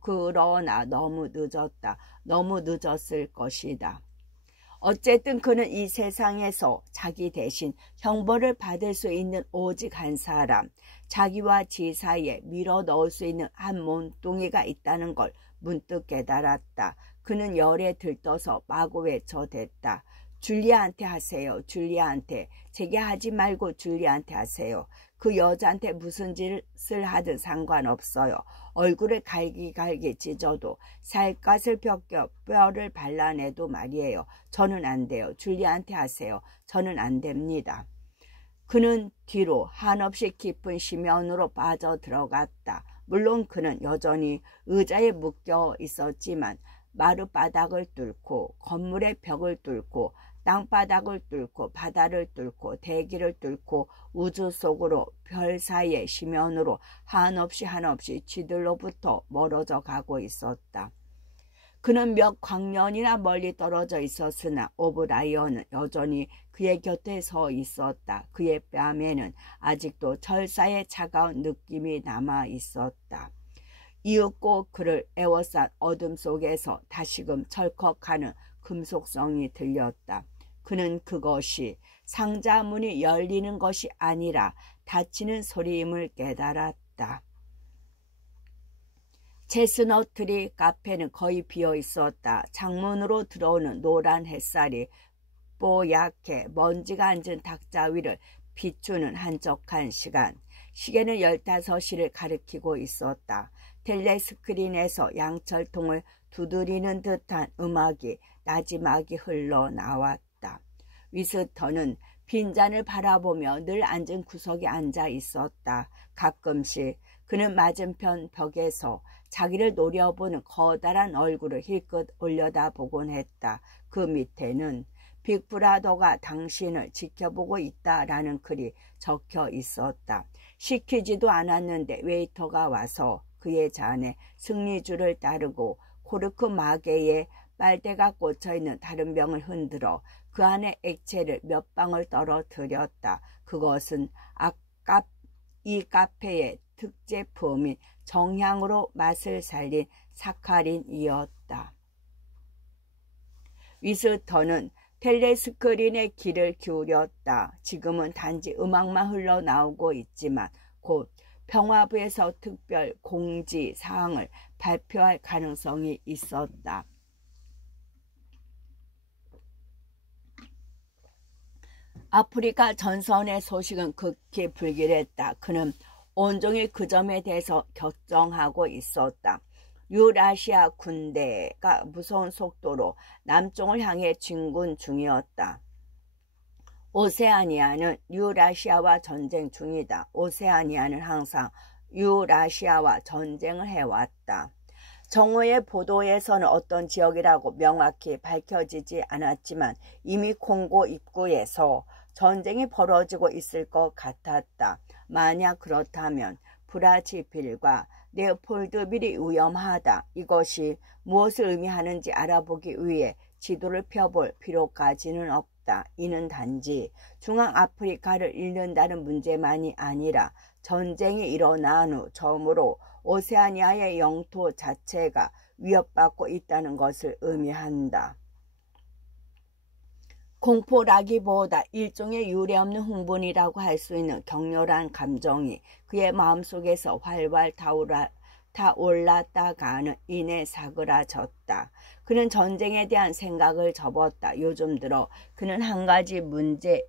그러나 너무 늦었다. 너무 늦었을 것이다. 어쨌든 그는 이 세상에서 자기 대신 형벌을 받을 수 있는 오직 한 사람, 자기와 지 사이에 밀어 넣을 수 있는 한 몸뚱이가 있다는 걸 문득 깨달았다. 그는 열에 들떠서 마구 외쳐댔다. 줄리아한테 하세요. 줄리아한테. 제게 하지 말고 줄리아한테 하세요. 그 여자한테 무슨 짓을 하든 상관없어요. 얼굴을 갈기갈기 찢어도 살갗을 벗겨 뼈를 발라내도 말이에요. 저는 안 돼요. 줄리아한테 하세요. 저는 안 됩니다. 그는 뒤로 한없이 깊은 심연으로 빠져들어갔다. 물론 그는 여전히 의자에 묶여 있었지만 마룻바닥을 뚫고 건물의 벽을 뚫고 땅바닥을 뚫고 바다를 뚫고 대기를 뚫고 우주 속으로 별 사이의 심연으로 한없이 쥐들로부터 멀어져 가고 있었다. 그는 몇 광년이나 멀리 떨어져 있었으나 오브라이언은 여전히 그의 곁에 서 있었다. 그의 뺨에는 아직도 철사의 차가운 느낌이 남아 있었다. 이윽고 그를 에워싼 어둠 속에서 다시금 철컥하는 금속성이 들렸다. 그는 그것이 상자 문이 열리는 것이 아니라 닫히는 소리임을 깨달았다. 체스너트리 카페는 거의 비어 있었다. 창문으로 들어오는 노란 햇살이 뽀얗게 먼지가 앉은 탁자 위를 비추는 한적한 시간. 시계는 15시를 가리키고 있었다. 텔레스크린에서 양철통을 두드리는 듯한 음악이 나지막이 흘러나왔다. 위스턴은 빈잔을 바라보며 늘 앉은 구석에 앉아 있었다. 가끔씩 그는 맞은편 벽에서 자기를 노려보는 커다란 얼굴을 힐끗 올려다보곤 했다. 그 밑에는 빅브라더가 당신을 지켜보고 있다라는 글이 적혀 있었다. 시키지도 않았는데 웨이터가 와서 그의 잔에 승리주를 따르고 코르크 마개에 빨대가 꽂혀있는 다른 병을 흔들어 그 안에 액체를 몇 방울 떨어뜨렸다. 그것은 이 카페의 특제품인 정향으로 맛을 살린 사카린이었다. 위스턴은 텔레스크린에 귀를 기울였다. 지금은 단지 음악만 흘러나오고 있지만 곧 평화부에서 특별 공지 사항을 발표할 가능성이 있었다. 아프리카 전선의 소식은 극히 불길했다. 그는 온종일 그 점에 대해서 걱정하고 있었다. 유라시아 군대가 무서운 속도로 남쪽을 향해 진군 중이었다. 오세아니아는 유라시아와 전쟁 중이다. 오세아니아는 항상 유라시아와 전쟁을 해왔다. 정오의 보도에서는 어떤 지역이라고 명확히 밝혀지지 않았지만 이미 콩고 입구에서 전쟁이 벌어지고 있을 것 같았다. 만약 그렇다면 브라지빌과 레오폴드빌이 위험하다. 이것이 무엇을 의미하는지 알아보기 위해 지도를 펴볼 필요까지는 없다. 이는 단지 중앙아프리카를 잃는다는 문제만이 아니라 전쟁이 일어난 후 처음으로 오세아니아의 영토 자체가 위협받고 있다는 것을 의미한다. 공포라기보다 일종의 유례없는 흥분이라고 할 수 있는 격렬한 감정이 그의 마음속에서 활활 타올랐다가는 이내 사그라졌다. 그는 전쟁에 대한 생각을 접었다. 요즘 들어 그는 한 가지 문제에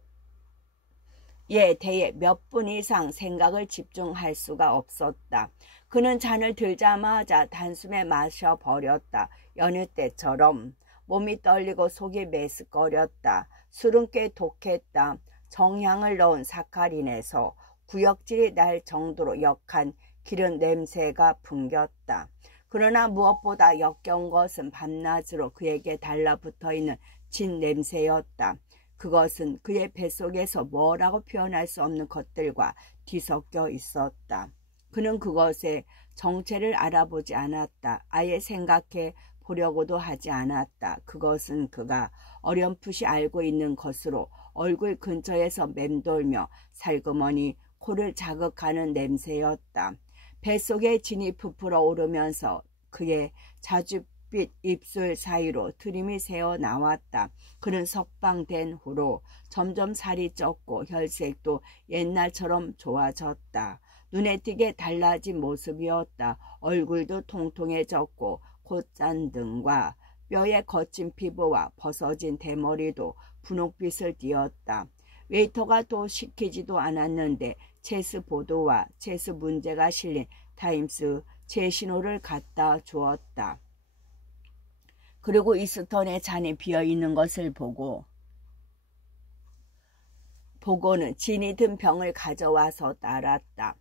대해 몇 분 이상 생각을 집중할 수가 없었다. 그는 잔을 들자마자 단숨에 마셔버렸다. 여느 때처럼 몸이 떨리고 속이 메스꺼렸다. 술은 꽤 독했다. 정향을 넣은 사카린에서 구역질이 날 정도로 역한 기름 냄새가 풍겼다. 그러나 무엇보다 역겨운 것은 밤낮으로 그에게 달라붙어있는 진 냄새였다. 그것은 그의 뱃속에서 뭐라고 표현할 수 없는 것들과 뒤섞여 있었다. 그는 그것의 정체를 알아보지 않았다. 아예 생각해 보려고도 하지 않았다. 그것은 그가 어렴풋이 알고 있는 것으로 얼굴 근처에서 맴돌며 살그머니 코를 자극하는 냄새였다. 뱃속에 진이 부풀어 오르면서 그의 자줏빛 입술 사이로 트림이 새어 나왔다. 그는 석방된 후로 점점 살이 쪘고 혈색도 옛날처럼 좋아졌다. 눈에 띄게 달라진 모습이었다. 얼굴도 통통해졌고 콧잔등과 뼈의 거친 피부와 벗어진 대머리도 분홍빛을 띠었다. 웨이터가 또 시키지도 않았는데 체스 보도와 체스 문제가 실린 타임스 제신호를 갖다 주었다. 그리고 이스턴의 잔이 비어있는 것을 보고는 진이 든 병을 가져와서 따랐다.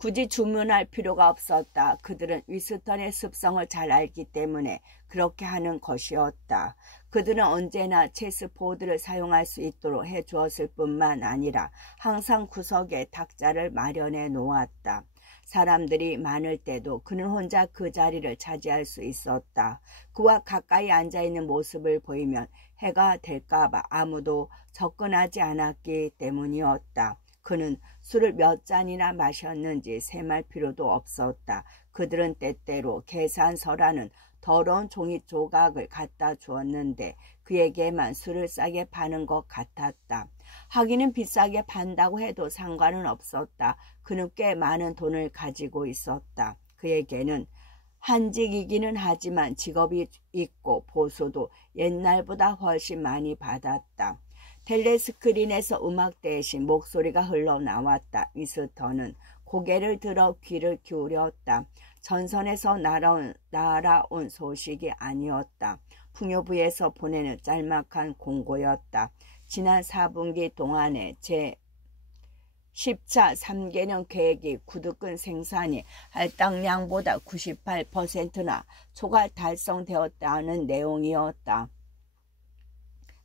굳이 주문할 필요가 없었다. 그들은 위스턴의 습성을 잘 알기 때문에 그렇게 하는 것이었다. 그들은 언제나 체스보드를 사용할 수 있도록 해주었을 뿐만 아니라 항상 구석에 탁자를 마련해 놓았다. 사람들이 많을 때도 그는 혼자 그 자리를 차지할 수 있었다. 그와 가까이 앉아있는 모습을 보이면 해가 될까봐 아무도 접근하지 않았기 때문이었다. 그는 술을 몇 잔이나 마셨는지 셈할 필요도 없었다. 그들은 때때로 계산서라는 더러운 종이 조각을 갖다 주었는데 그에게만 술을 싸게 파는 것 같았다. 하기는 비싸게 판다고 해도 상관은 없었다. 그는 꽤 많은 돈을 가지고 있었다. 그에게는 한직이기는 하지만 직업이 있고 보수도 옛날보다 훨씬 많이 받았다. 텔레스크린에서 음악 대신 목소리가 흘러나왔다. 위스턴은 고개를 들어 귀를 기울였다. 전선에서 날아온 소식이 아니었다. 풍요부에서 보내는 짤막한 공고였다. 지난 4분기 동안에 제10차 3개년 계획이 구두끈 생산이 할당량보다 98%나 초과 달성되었다는 내용이었다.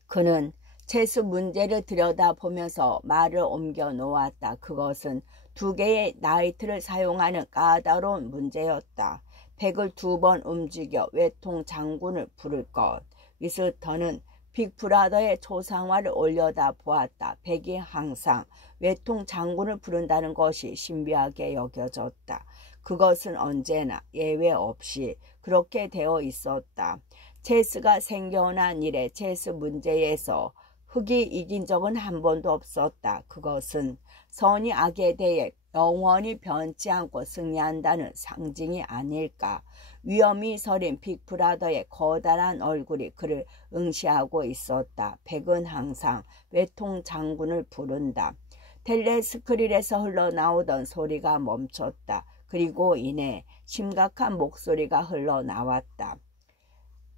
그는 체스 문제를 들여다보면서 말을 옮겨 놓았다. 그것은 2개의 나이트를 사용하는 까다로운 문제였다. 팩을 2번 움직여 외통 장군을 부를 것. 위스턴은 빅브라더의 초상화를 올려다 보았다. 팩이 항상 외통 장군을 부른다는 것이 신비하게 여겨졌다. 그것은 언제나 예외 없이 그렇게 되어 있었다. 체스가 생겨난 이래 체스 문제에서 흑이 이긴 적은 한 번도 없었다. 그것은 선이 악에 대해 영원히 변치 않고 승리한다는 상징이 아닐까. 위엄이 서린 빅브라더의 거대한 얼굴이 그를 응시하고 있었다. 백은 항상 외통 장군을 부른다. 텔레스크린에서 흘러나오던 소리가 멈췄다. 그리고 이내 심각한 목소리가 흘러나왔다.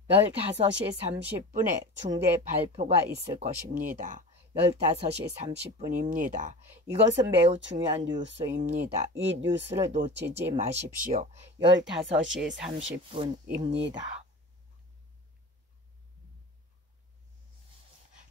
15시 30분에 중대 발표가 있을 것입니다. 15시 30분입니다. 이것은 매우 중요한 뉴스입니다. 이 뉴스를 놓치지 마십시오. 15시 30분입니다.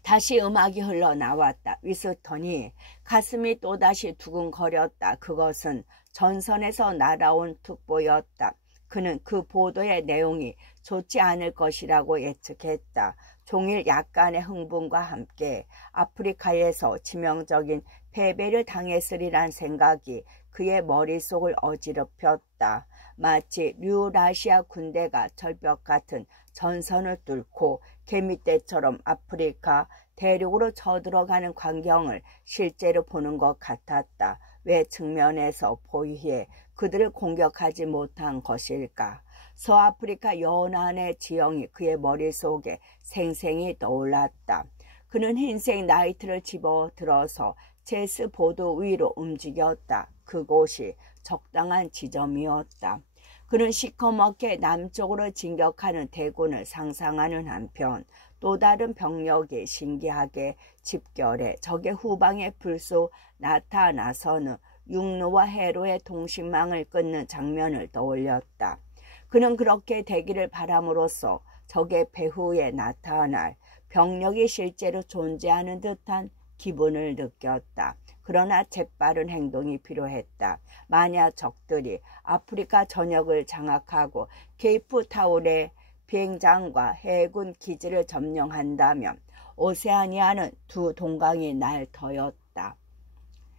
다시 음악이 흘러나왔다. 위스턴이 가슴이 또다시 두근거렸다. 그것은 전선에서 날아온 특보였다. 그는 그 보도의 내용이 좋지 않을 것이라고 예측했다. 종일 약간의 흥분과 함께 아프리카에서 치명적인 패배를 당했으리란 생각이 그의 머릿속을 어지럽혔다. 마치 유라시아 군대가 절벽 같은 전선을 뚫고 개미떼처럼 아프리카 대륙으로 쳐들어가는 광경을 실제로 보는 것 같았다. 왜 측면에서 포위해 그들을 공격하지 못한 것일까? 서아프리카 연안의 지형이 그의 머릿속에 생생히 떠올랐다. 그는 흰색 나이트를 집어들어서 체스보드 위로 움직였다. 그곳이 적당한 지점이었다. 그는 시커멓게 남쪽으로 진격하는 대군을 상상하는 한편 또 다른 병력이 신기하게 집결해 적의 후방에 불쑥 나타나서는 육로와 해로의 통신망을 끊는 장면을 떠올렸다. 그는 그렇게 되기를 바람으로써 적의 배후에 나타날 병력이 실제로 존재하는 듯한 기분을 느꼈다. 그러나 재빠른 행동이 필요했다. 만약 적들이 아프리카 전역을 장악하고 케이프타운의 비행장과 해군 기지를 점령한다면 오세아니아는 두 동강이 날 터였다.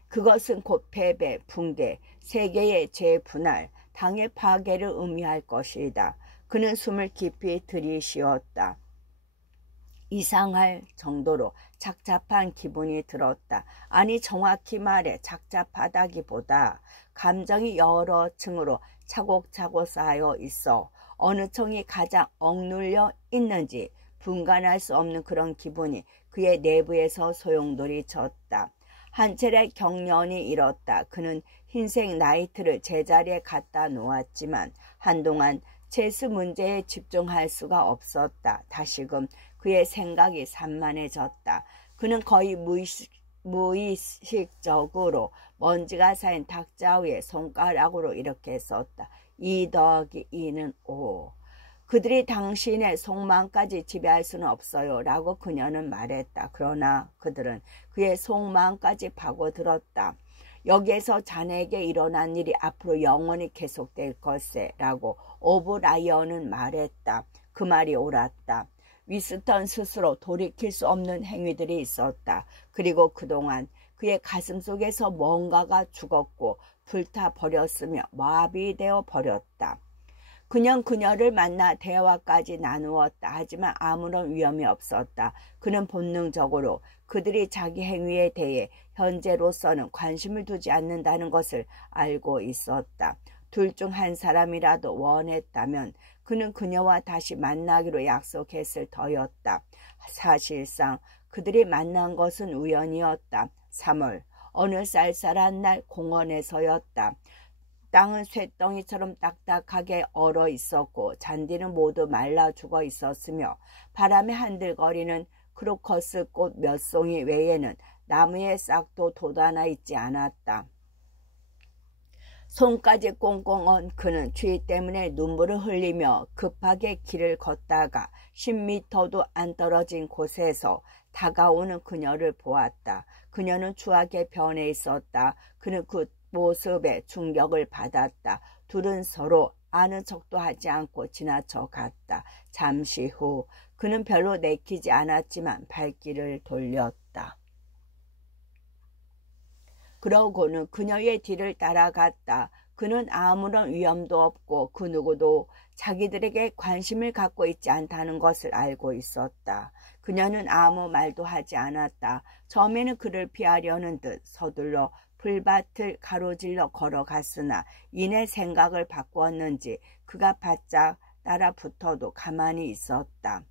그것은 곧 패배, 붕괴, 세계의 재분할, 당의 파괴를 의미할 것이다. 그는 숨을 깊이 들이쉬었다. 이상할 정도로 착잡한 기분이 들었다. 아니 정확히 말해 착잡하다기보다 감정이 여러 층으로 차곡차곡 쌓여 있어 어느 층이 가장 억눌려 있는지 분간할 수 없는 그런 기분이 그의 내부에서 소용돌이 쳤다. 한 차례 경련이 일었다. 그는 흰색 나이트를 제자리에 갖다 놓았지만 한동안 체스 문제에 집중할 수가 없었다. 다시금 그의 생각이 산만해졌다. 그는 거의 무의식적으로 먼지가 쌓인 탁자 위에 손가락으로 이렇게 썼다. 2 더하기 2는 5. 그들이 당신의 속마음까지 지배할 수는 없어요 라고 그녀는 말했다. 그러나 그들은 그의 속마음까지 파고들었다. 여기에서 자네에게 일어난 일이 앞으로 영원히 계속될 것세 라고 오브라이언은 말했다. 그 말이 옳았다. 위스턴 스스로 돌이킬 수 없는 행위들이 있었다. 그리고 그동안 그의 가슴 속에서 뭔가가 죽었고 불타버렸으며 마비되어 버렸다. 그냥 그녀를 만나 대화까지 나누었다. 하지만 아무런 위험이 없었다. 그는 본능적으로 그들이 자기 행위에 대해 현재로서는 관심을 두지 않는다는 것을 알고 있었다. 둘 중 한 사람이라도 원했다면 그는 그녀와 다시 만나기로 약속했을 터였다. 사실상 그들이 만난 것은 우연이었다. 3월 어느 쌀쌀한 날 공원에서였다. 땅은 쇳덩이처럼 딱딱하게 얼어 있었고 잔디는 모두 말라 죽어 있었으며 바람에 한들거리는 크로커스 꽃 몇 송이 외에는 나무의 싹도 돋아나 있지 않았다. 손까지 꽁꽁 언 그는 추위 때문에 눈물을 흘리며 급하게 길을 걷다가 10m도 안 떨어진 곳에서 다가오는 그녀를 보았다. 그녀는 추하게 변해 있었다. 그는 그 모습에 충격을 받았다. 둘은 서로 아는 척도 하지 않고 지나쳐 갔다. 잠시 후 그는 별로 내키지 않았지만 발길을 돌렸다. 그러고는 그녀의 뒤를 따라갔다. 그는 아무런 위험도 없고 그 누구도 자기들에게 관심을 갖고 있지 않다는 것을 알고 있었다. 그녀는 아무 말도 하지 않았다. 처음에는 그를 피하려는 듯 서둘러 풀밭을 가로질러 걸어갔으나 이내 생각을 바꾸었는지 그가 바짝 따라 붙어도 가만히 있었다.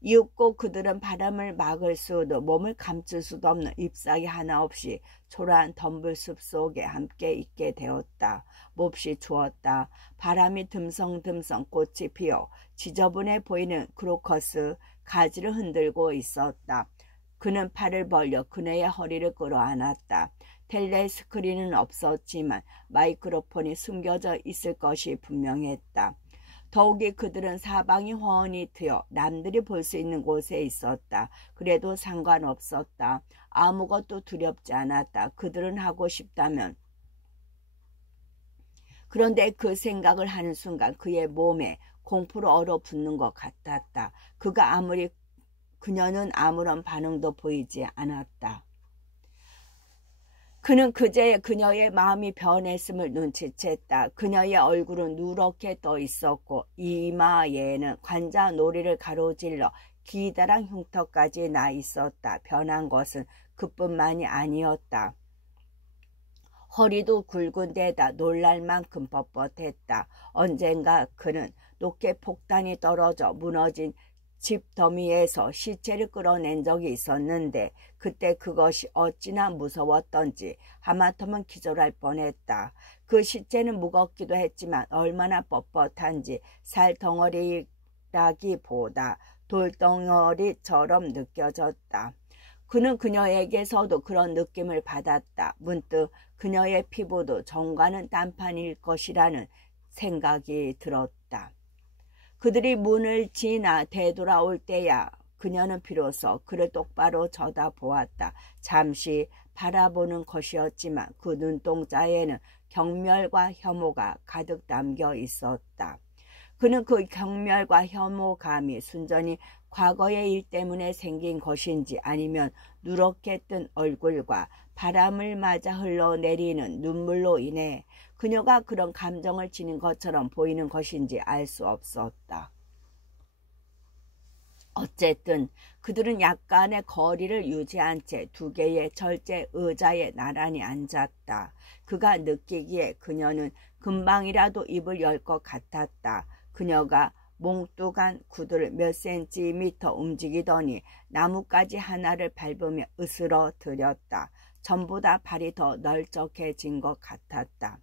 이윽고 그들은 바람을 막을 수도 몸을 감출 수도 없는 잎사귀 하나 없이 초라한 덤불숲 속에 함께 있게 되었다. 몹시 추웠다. 바람이 듬성듬성 꽃이 피어 지저분해 보이는 크로커스 가지를 흔들고 있었다. 그는 팔을 벌려 그네의 허리를 끌어안았다. 텔레스크린은 없었지만 마이크로폰이 숨겨져 있을 것이 분명했다. 더욱이 그들은 사방이 훤히 트여 남들이 볼 수 있는 곳에 있었다. 그래도 상관없었다. 아무것도 두렵지 않았다. 그들은 하고 싶다면. 그런데 그 생각을 하는 순간 그의 몸에 공포로 얼어붙는 것 같았다. 그녀는 아무런 반응도 보이지 않았다. 그는 그제 그녀의 마음이 변했음을 눈치챘다. 그녀의 얼굴은 누렇게 떠 있었고 이마에는 관자놀이를 가로질러 기다란 흉터까지 나 있었다. 변한 것은 그뿐만이 아니었다. 허리도 굵은 데다 놀랄 만큼 뻣뻣했다. 언젠가 그는 높게 폭탄이 떨어져 무너진 집 더미에서 시체를 끌어낸 적이 있었는데 그때 그것이 어찌나 무서웠던지 하마터면 기절할 뻔했다. 그 시체는 무겁기도 했지만 얼마나 뻣뻣한지 살덩어리라기보다 돌덩어리처럼 느껴졌다. 그는 그녀에게서도 그런 느낌을 받았다. 문득 그녀의 피부도 정과는 딴판일 것이라는 생각이 들었다. 그들이 문을 지나 되돌아올 때야 그녀는 비로소 그를 똑바로 쳐다보았다. 잠시 바라보는 것이었지만 그 눈동자에는 경멸과 혐오가 가득 담겨 있었다. 그는 그 경멸과 혐오감이 순전히 과거의 일 때문에 생긴 것인지 아니면 누렇게 뜬 얼굴과 바람을 맞아 흘러내리는 눈물로 인해 그녀가 그런 감정을 지닌 것처럼 보이는 것인지 알 수 없었다. 어쨌든 그들은 약간의 거리를 유지한 채 두 개의 철제 의자에 나란히 앉았다. 그가 느끼기에 그녀는 금방이라도 입을 열 것 같았다. 그녀가 몽뚱한 구두를 몇 센티미터 움직이더니 나뭇가지 하나를 밟으며 으스러뜨렸다. 전보다 발이 더 널쩍해진 것 같았다.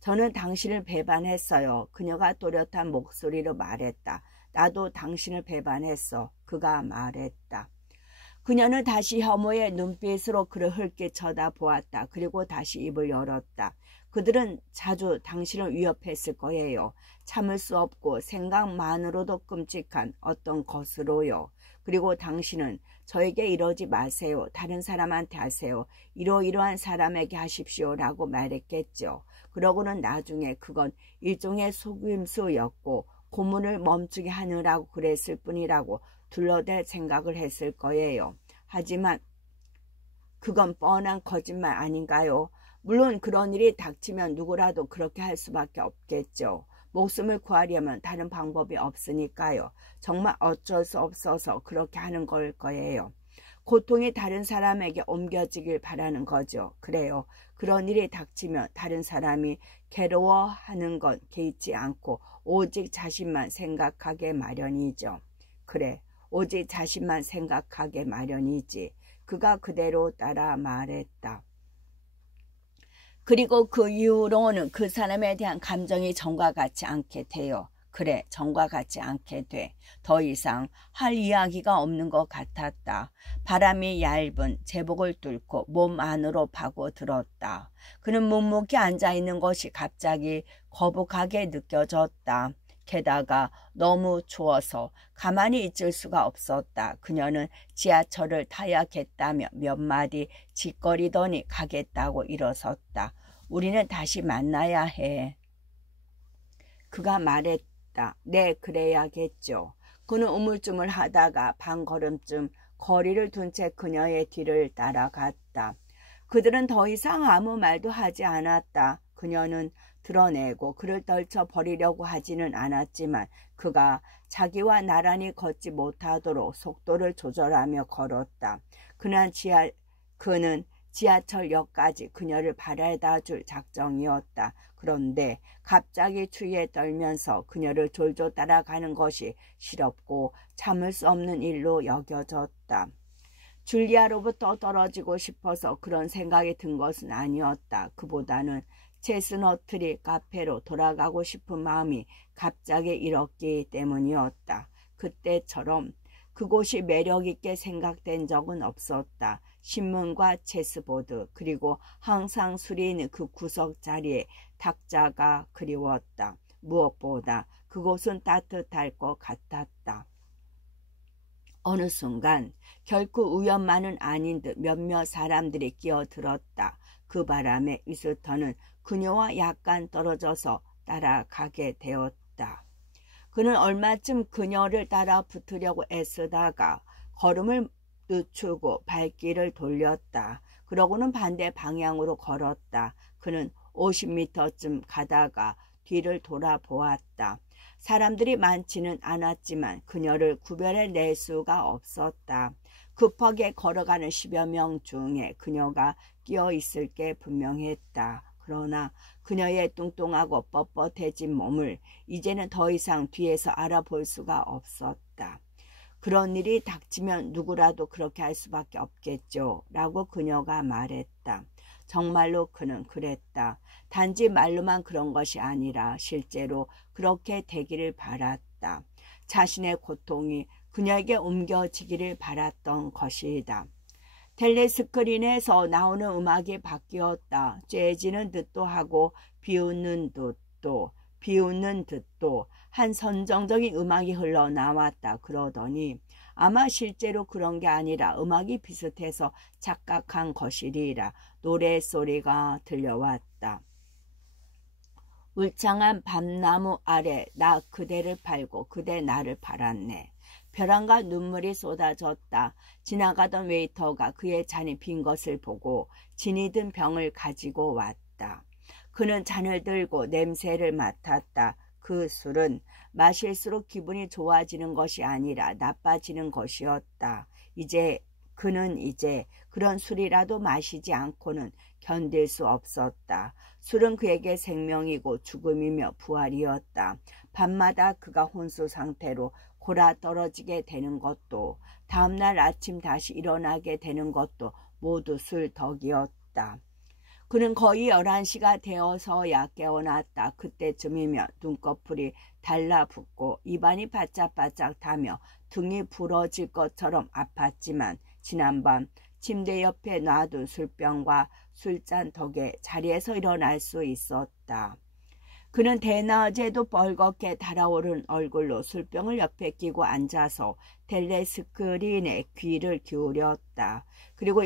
저는 당신을 배반했어요. 그녀가 또렷한 목소리로 말했다. 나도 당신을 배반했어. 그가 말했다. 그녀는 다시 혐오의 눈빛으로 그를 흘낏 쳐다보았다. 그리고 다시 입을 열었다. 그들은 자주 당신을 위협했을 거예요. 참을 수 없고 생각만으로도 끔찍한 어떤 것으로요. 그리고 당신은 저에게 이러지 마세요. 다른 사람한테 하세요. 이러이러한 사람에게 하십시오. 라고 말했겠죠. 그러고는 나중에 그건 일종의 속임수였고 고문을 멈추게 하느라고 그랬을 뿐이라고 둘러댈 생각을 했을 거예요. 하지만 그건 뻔한 거짓말 아닌가요? 물론 그런 일이 닥치면 누구라도 그렇게 할 수밖에 없겠죠. 목숨을 구하려면 다른 방법이 없으니까요. 정말 어쩔 수 없어서 그렇게 하는 걸 거예요. 고통이 다른 사람에게 옮겨지길 바라는 거죠. 그래요. 그런 일이 닥치면 다른 사람이 괴로워하는 건 개의치 않고 오직 자신만 생각하게 마련이죠. 그래, 오직 자신만 생각하게 마련이지. 그가 그대로 따라 말했다. 그리고 그 이후로는 그 사람에 대한 감정이 전과 같지 않게 돼요. 그래, 전과 같지 않게 돼. 더 이상 할 이야기가 없는 것 같았다. 바람이 얇은 제복을 뚫고 몸 안으로 파고들었다. 그는 묵묵히 앉아있는 것이 갑자기 거북하게 느껴졌다. 게다가 너무 추워서 가만히 있을 수가 없었다. 그녀는 지하철을 타야겠다며 몇 마디 짓거리더니 가겠다고 일어섰다. 우리는 다시 만나야 해. 그가 말했다. 네, 그래야겠죠. 그는 우물쭈물 하다가 반 걸음쯤 거리를 둔 채 그녀의 뒤를 따라갔다. 그들은 더 이상 아무 말도 하지 않았다. 그녀는 드러내고 그를 떨쳐버리려고 하지는 않았지만 그가 자기와 나란히 걷지 못하도록 속도를 조절하며 걸었다. 그는 지하철역까지 그녀를 바래다 줄 작정이었다. 그런데 갑자기 추위에 떨면서 그녀를 졸졸 따라가는 것이 시렵고 참을 수 없는 일로 여겨졌다. 줄리아로부터 떨어지고 싶어서 그런 생각이 든 것은 아니었다. 그보다는 체스너트리 카페로 돌아가고 싶은 마음이 갑자기 일었기 때문이었다. 그때처럼 그곳이 매력있게 생각된 적은 없었다. 신문과 체스보드 그리고 항상 술이 있는 그 구석 자리에 탁자가 그리웠다. 무엇보다 그곳은 따뜻할 것 같았다. 어느 순간 결코 우연만은 아닌 듯 몇몇 사람들이 끼어들었다. 그 바람에 위스턴은 그녀와 약간 떨어져서 따라가게 되었다. 그는 얼마쯤 그녀를 따라 붙으려고 애쓰다가 걸음을 늦추고 발길을 돌렸다. 그러고는 반대 방향으로 걸었다. 그는 50m쯤 가다가 뒤를 돌아보았다. 사람들이 많지는 않았지만 그녀를 구별해낼 수가 없었다. 급하게 걸어가는 10여 명 중에 그녀가 끼어 있을 게 분명했다. 그러나 그녀의 뚱뚱하고 뻣뻣해진 몸을 이제는 더 이상 뒤에서 알아볼 수가 없었다. 그런 일이 닥치면 누구라도 그렇게 할 수밖에 없겠죠. 라고 그녀가 말했다. 정말로 그는 그랬다. 단지 말로만 그런 것이 아니라 실제로 그렇게 되기를 바랐다. 자신의 고통이 그녀에게 옮겨지기를 바랐던 것이다. 텔레스크린에서 나오는 음악이 바뀌었다. 재즈는 듯도 하고 비웃는 듯도 한 선정적인 음악이 흘러나왔다. 그러더니 아마 실제로 그런 게 아니라 음악이 비슷해서 착각한 것이리라. 노랫소리가 들려왔다. 울창한 밤나무 아래 나 그대를 팔고 그대 나를 팔았네. 벼랑과 눈물이 쏟아졌다. 지나가던 웨이터가 그의 잔이 빈 것을 보고 진이 든 병을 가지고 왔다. 그는 잔을 들고 냄새를 맡았다. 그 술은 마실수록 기분이 좋아지는 것이 아니라 나빠지는 것이었다. 그는 이제 그런 술이라도 마시지 않고는 견딜 수 없었다. 술은 그에게 생명이고 죽음이며 부활이었다. 밤마다 그가 혼수 상태로 골아 떨어지게 되는 것도 다음날 아침 다시 일어나게 되는 것도 모두 술 덕이었다. 그는 거의 11시가 되어서야 깨어났다. 그때쯤이면 눈꺼풀이 달라붙고 입안이 바짝바짝 타며 등이 부러질 것처럼 아팠지만 지난밤 침대 옆에 놔둔 술병과 술잔 덕에 자리에서 일어날 수 있었다. 그는 대낮에도 벌겋게 달아오른 얼굴로 술병을 옆에 끼고 앉아서 텔레스크린에 귀를 기울였다. 그리고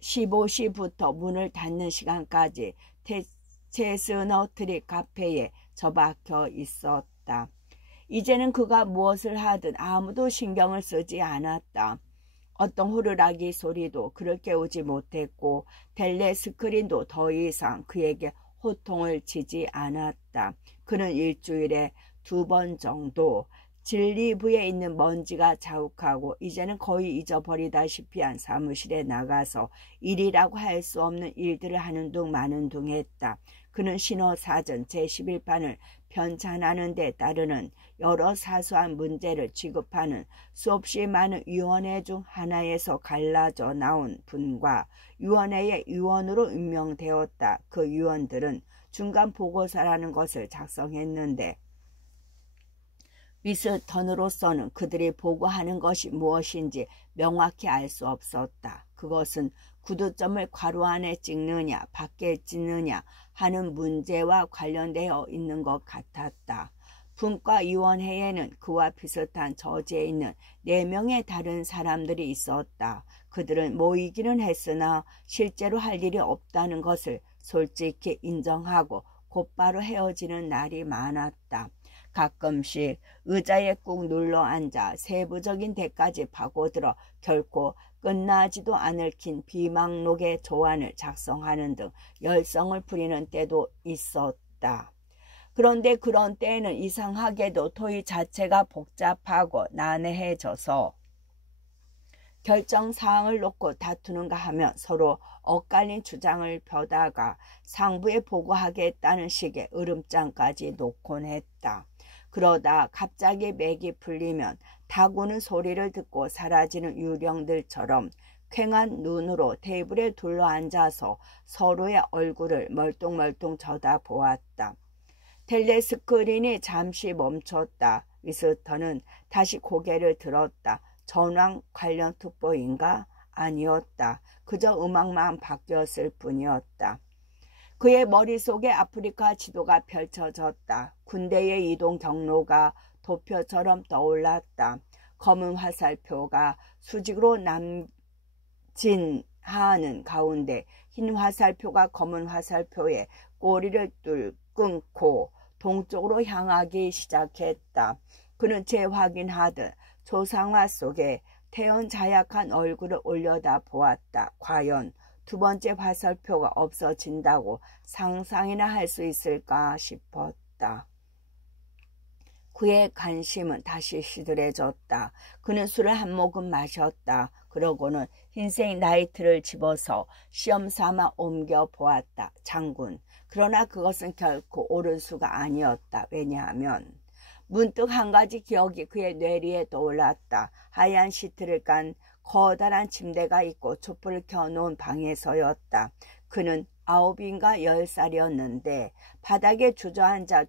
15시부터 문을 닫는 시간까지 체스너트리 카페에 처박혀 있었다. 이제는 그가 무엇을 하든 아무도 신경을 쓰지 않았다. 어떤 호루라기 소리도 그를 깨우지 못했고 텔레스크린도 더 이상 그에게 호통을 치지 않았다. 그는 일주일에 2번 정도 진리부에 있는 먼지가 자욱하고 이제는 거의 잊어버리다시피 한 사무실에 나가서 일이라고 할 수 없는 일들을 하는 둥 마는 둥 했다. 그는 신호사전 제11판을 편찬하는 데 따르는 여러 사소한 문제를 취급하는 수없이 많은 위원회 중 하나에서 갈라져 나온 분과 위원회의 위원으로 임명되었다. 그 위원들은 중간 보고서라는 것을 작성했는데 위스턴으로서는 그들이 보고하는 것이 무엇인지 명확히 알 수 없었다. 그것은 구두점을 괄호 안에 찍느냐 밖에 찍느냐 하는 문제와 관련되어 있는 것 같았다. 분과위원회에는 그와 비슷한 처지에 있는 4명의 다른 사람들이 있었다. 그들은 모이기는 했으나 실제로 할 일이 없다는 것을 솔직히 인정하고 곧바로 헤어지는 날이 많았다. 가끔씩 의자에 꾹 눌러앉아 세부적인 데까지 파고들어 결코 끝나지도 않을 긴 비망록의 조안을 작성하는 등 열성을 부리는 때도 있었다. 그런데 그런 때에는 이상하게도 토의 자체가 복잡하고 난해해져서 결정사항을 놓고 다투는가 하면 서로 엇갈린 주장을 펴다가 상부에 보고하겠다는 식의 으름장까지 놓곤 했다. 그러다 갑자기 맥이 풀리면 다구는 소리를 듣고 사라지는 유령들처럼 퀭한 눈으로 테이블에 둘러앉아서 서로의 얼굴을 멀뚱멀뚱 쳐다보았다. 텔레스크린이 잠시 멈췄다. 위스턴은 다시 고개를 들었다. 전황 관련 특보인가? 아니었다. 그저 음악만 바뀌었을 뿐이었다. 그의 머릿속에 아프리카 지도가 펼쳐졌다. 군대의 이동 경로가 도표처럼 떠올랐다. 검은 화살표가 수직으로 남진하는 가운데 흰 화살표가 검은 화살표에 꼬리를 끊고 동쪽으로 향하기 시작했다. 그는 재확인하듯 조상화 속에 태연 자약한 얼굴을 올려다 보았다. 과연 2번째 화살표가 없어진다고 상상이나 할 수 있을까 싶었다. 그의 관심은 다시 시들해졌다. 그는 술을 한 모금 마셨다. 그러고는 흰색 나이트를 집어서 시험삼아 옮겨보았다. 장군. 그러나 그것은 결코 옳은 수가 아니었다. 왜냐하면 문득 한 가지 기억이 그의 뇌리에 떠올랐다. 하얀 시트를 깐 커다란 침대가 있고 촛불을 켜놓은 방에서였다. 그는 9인가 10살이었는데 바닥에 주저앉아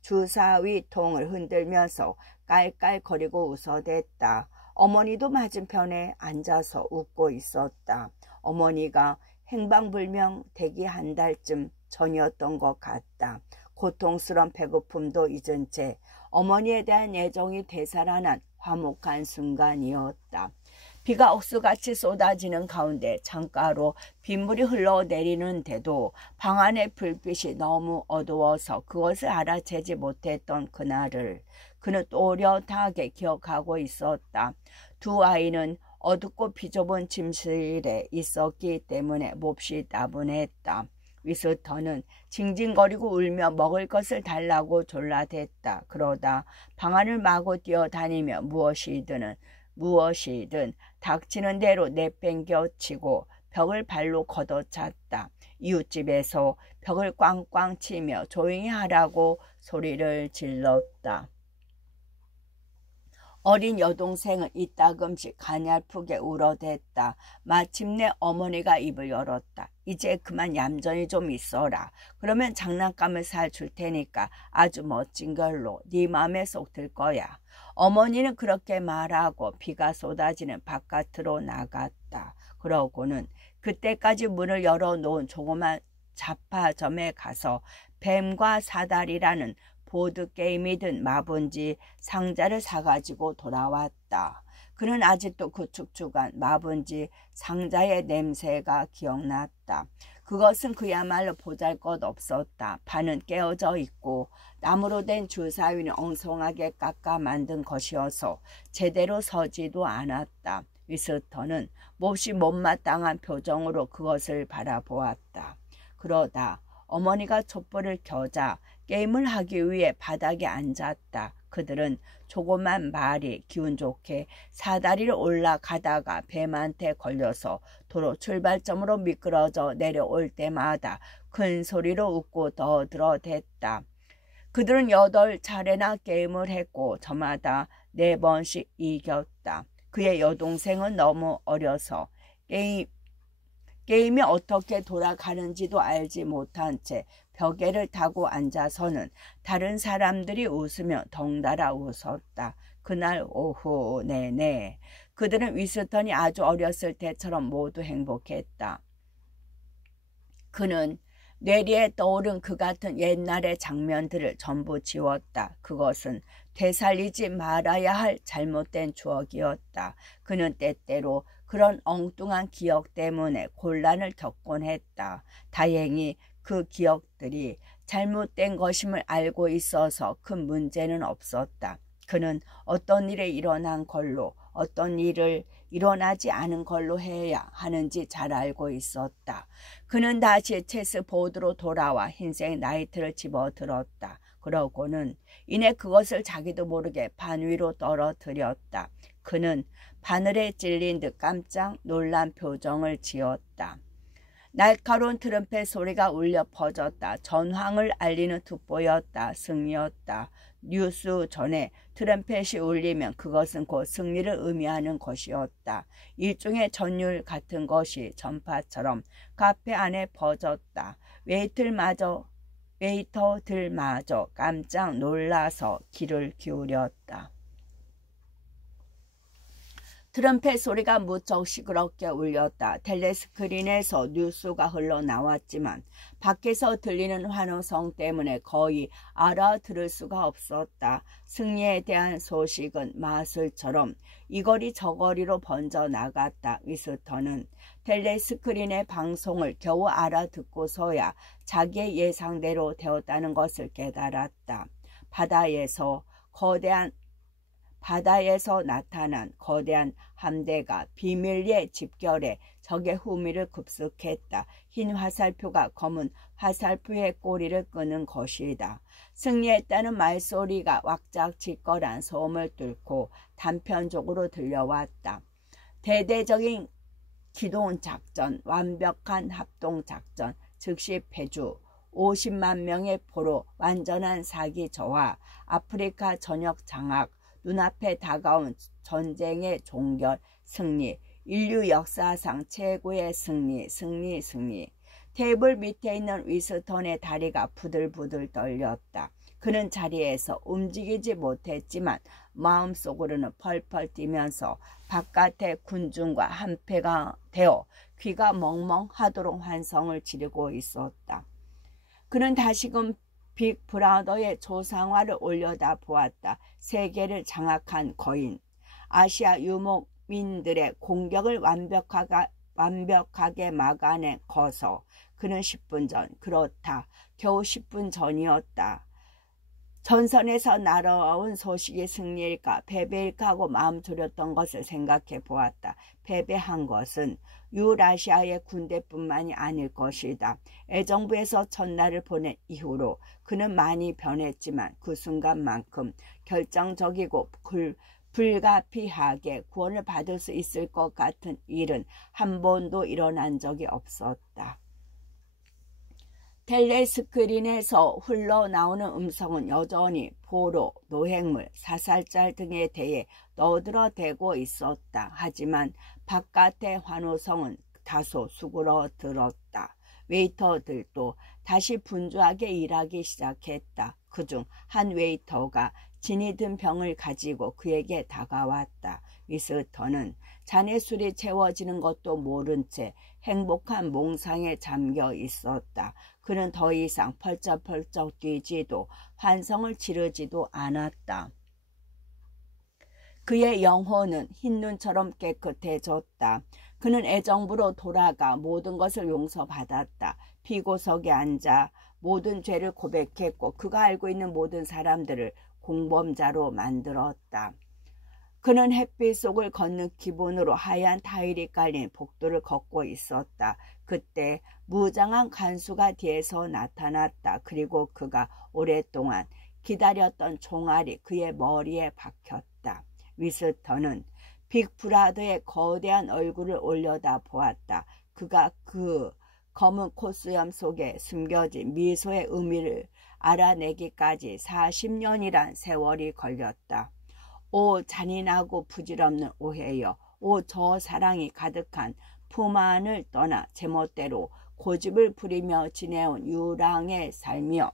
주사위통을 흔들면서 깔깔거리고 웃어댔다. 어머니도 맞은편에 앉아서 웃고 있었다. 어머니가 행방불명 되기 한 달쯤 전이었던 것 같다. 고통스러운 배고픔도 잊은 채 어머니에 대한 애정이 되살아난 화목한 순간이었다. 비가 억수같이 쏟아지는 가운데 창가로 빗물이 흘러내리는데도 방 안의 불빛이 너무 어두워서 그것을 알아채지 못했던 그날을 그는 또렷하게 기억하고 있었다. 2 아이는 어둡고 비좁은 침실에 있었기 때문에 몹시 따분했다. 위스턴은 징징거리고 울며 먹을 것을 달라고 졸라댔다. 그러다 방안을 마구 뛰어다니며 무엇이든 닥치는 대로 내팽겨치고 벽을 발로 걷어찼다. 이웃집에서 벽을 꽝꽝 치며 조용히 하라고 소리를 질렀다. 어린 여동생은 이따금씩 가냘프게 울어댔다. 마침내 어머니가 입을 열었다. 이제 그만 얌전히 좀 있어라. 그러면 장난감을 사줄 테니까 아주 멋진 걸로 네 마음에 쏙 들 거야. 어머니는 그렇게 말하고 비가 쏟아지는 바깥으로 나갔다. 그러고는 그때까지 문을 열어놓은 조그만 잡화점에 가서 뱀과 사다리라는 보드게임이든 마분지 상자를 사가지고 돌아왔다. 그는 아직도 그 축축한 마분지 상자의 냄새가 기억났다. 그것은 그야말로 보잘것없었다. 판은 깨어져 있고 나무로 된 주사위는 엉성하게 깎아 만든 것이어서 제대로 서지도 않았다. 위스턴은 몹시 못마땅한 표정으로 그것을 바라보았다. 그러다 어머니가 촛불을 켜자 게임을 하기 위해 바닥에 앉았다. 그들은 조그만 말이 기운 좋게 사다리를 올라가다가 뱀한테 걸려서 도로 출발점으로 미끄러져 내려올 때마다 큰 소리로 웃고 더들어댔다. 그들은 8차례나 게임을 했고 저마다 4번씩 이겼다. 그의 여동생은 너무 어려서 게임이 어떻게 돌아가는지도 알지 못한 채 벽에를 타고 앉아서는 다른 사람들이 웃으며 덩달아 웃었다. 그날 오후 내내 그들은 위스턴이 아주 어렸을 때처럼 모두 행복했다. 그는 뇌리에 떠오른 그 같은 옛날의 장면들을 전부 지웠다. 그것은 되살리지 말아야 할 잘못된 추억이었다. 그는 때때로 그런 엉뚱한 기억 때문에 곤란을 겪곤 했다. 다행히 그 기억들이 잘못된 것임을 알고 있어서 큰 문제는 없었다. 그는 어떤 일이 일어난 걸로 어떤 일을 일어나지 않은 걸로 해야 하는지 잘 알고 있었다. 그는 다시 체스보드로 돌아와 흰색 나이트를 집어들었다. 그러고는 이내 그것을 자기도 모르게 반 위로 떨어뜨렸다. 그는 바늘에 찔린 듯 깜짝 놀란 표정을 지었다. 날카로운 트럼펫 소리가 울려 퍼졌다. 전황을 알리는 특보였다. 승리였다. 뉴스 전에 트럼펫이 울리면 그것은 곧 승리를 의미하는 것이었다. 일종의 전율 같은 것이 전파처럼 카페 안에 퍼졌다. 웨이터들마저 깜짝 놀라서 귀를 기울였다. 트럼펫 소리가 무척 시끄럽게 울렸다. 텔레스크린에서 뉴스가 흘러나왔지만 밖에서 들리는 환호성 때문에 거의 알아들을 수가 없었다. 승리에 대한 소식은 마술처럼 이거리 저거리로 번져나갔다. 위스턴은 텔레스크린의 방송을 겨우 알아듣고서야 자기의 예상대로 되었다는 것을 깨달았다. 바다에서 나타난 거대한 함대가 비밀리에 집결해 적의 후미를 급습했다. 흰 화살표가 검은 화살표의 꼬리를 끄는 것이다. 승리했다는 말소리가 왁작지껄한 소음을 뚫고 단편적으로 들려왔다. 대대적인 기동작전, 완벽한 합동작전, 즉시 패주, 50만 명의 포로 완전한 사기 저하, 아프리카 전역 장악, 눈앞에 다가온 전쟁의 종결, 승리, 인류 역사상 최고의 승리. 테이블 밑에 있는 위스턴의 다리가 부들부들 떨렸다. 그는 자리에서 움직이지 못했지만 마음속으로는 펄펄 뛰면서 바깥의 군중과 한패가 되어 귀가 멍멍하도록 환성을 지르고 있었다. 그는 다시금 빅브라더의 조상화를 올려다 보았다. 세계를 장악한 거인. 아시아 유목민들의 공격을 완벽하게 막아낸 거서. 그는 10분 전, 그렇다. 겨우 10분 전이었다. 전선에서 날아온 소식이 승리일까 패배일까 하고 마음 졸였던 것을 생각해 보았다. 패배한 것은 유라시아의 군대뿐만이 아닐 것이다. 애정부에서 첫날을 보낸 이후로 그는 많이 변했지만 그 순간만큼 결정적이고 불가피하게 구원을 받을 수 있을 것 같은 일은 한 번도 일어난 적이 없었다. 텔레스크린에서 흘러나오는 음성은 여전히 포로, 노획물, 사살짤 등에 대해 너드러대고 있었다. 하지만 바깥의 환호성은 다소 수그러들었다. 웨이터들도 다시 분주하게 일하기 시작했다. 그중 한 웨이터가 진이 든 병을 가지고 그에게 다가왔다. 위스터는 잔의 술이 채워지는 것도 모른 채 행복한 몽상에 잠겨 있었다. 그는 더 이상 펄쩍펄쩍 뛰지도 환성을 지르지도 않았다. 그의 영혼은 흰눈처럼 깨끗해졌다. 그는 애정부로 돌아가 모든 것을 용서받았다. 피고석에 앉아 모든 죄를 고백했고 그가 알고 있는 모든 사람들을 공범자로 만들었다. 그는 햇빛 속을 걷는 기분으로 하얀 타일이 깔린 복도를 걷고 있었다. 그때 무장한 간수가 뒤에서 나타났다. 그리고 그가 오랫동안 기다렸던 총알이 그의 머리에 박혔다. 위스터는 빅브라더의 거대한 얼굴을 올려다 보았다. 그가 그 검은 콧수염 속에 숨겨진 미소의 의미를 알아내기까지 40년이란 세월이 걸렸다. 오 잔인하고 부질없는 오해여, 오 저 사랑이 가득한 품 안을 떠나 제멋대로 고집을 부리며 지내온 유랑의 삶이여.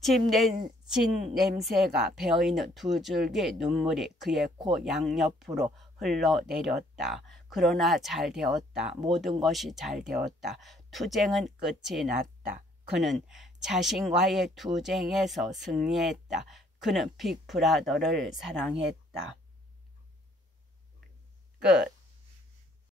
진 냄새가 배어있는 두 줄기 눈물이 그의 코 양옆으로 흘러내렸다. 그러나 잘 되었다. 모든 것이 잘 되었다. 투쟁은 끝이 났다. 그는 자신과의 투쟁에서 승리했다. 그는 빅브라더를 사랑했다. 끝.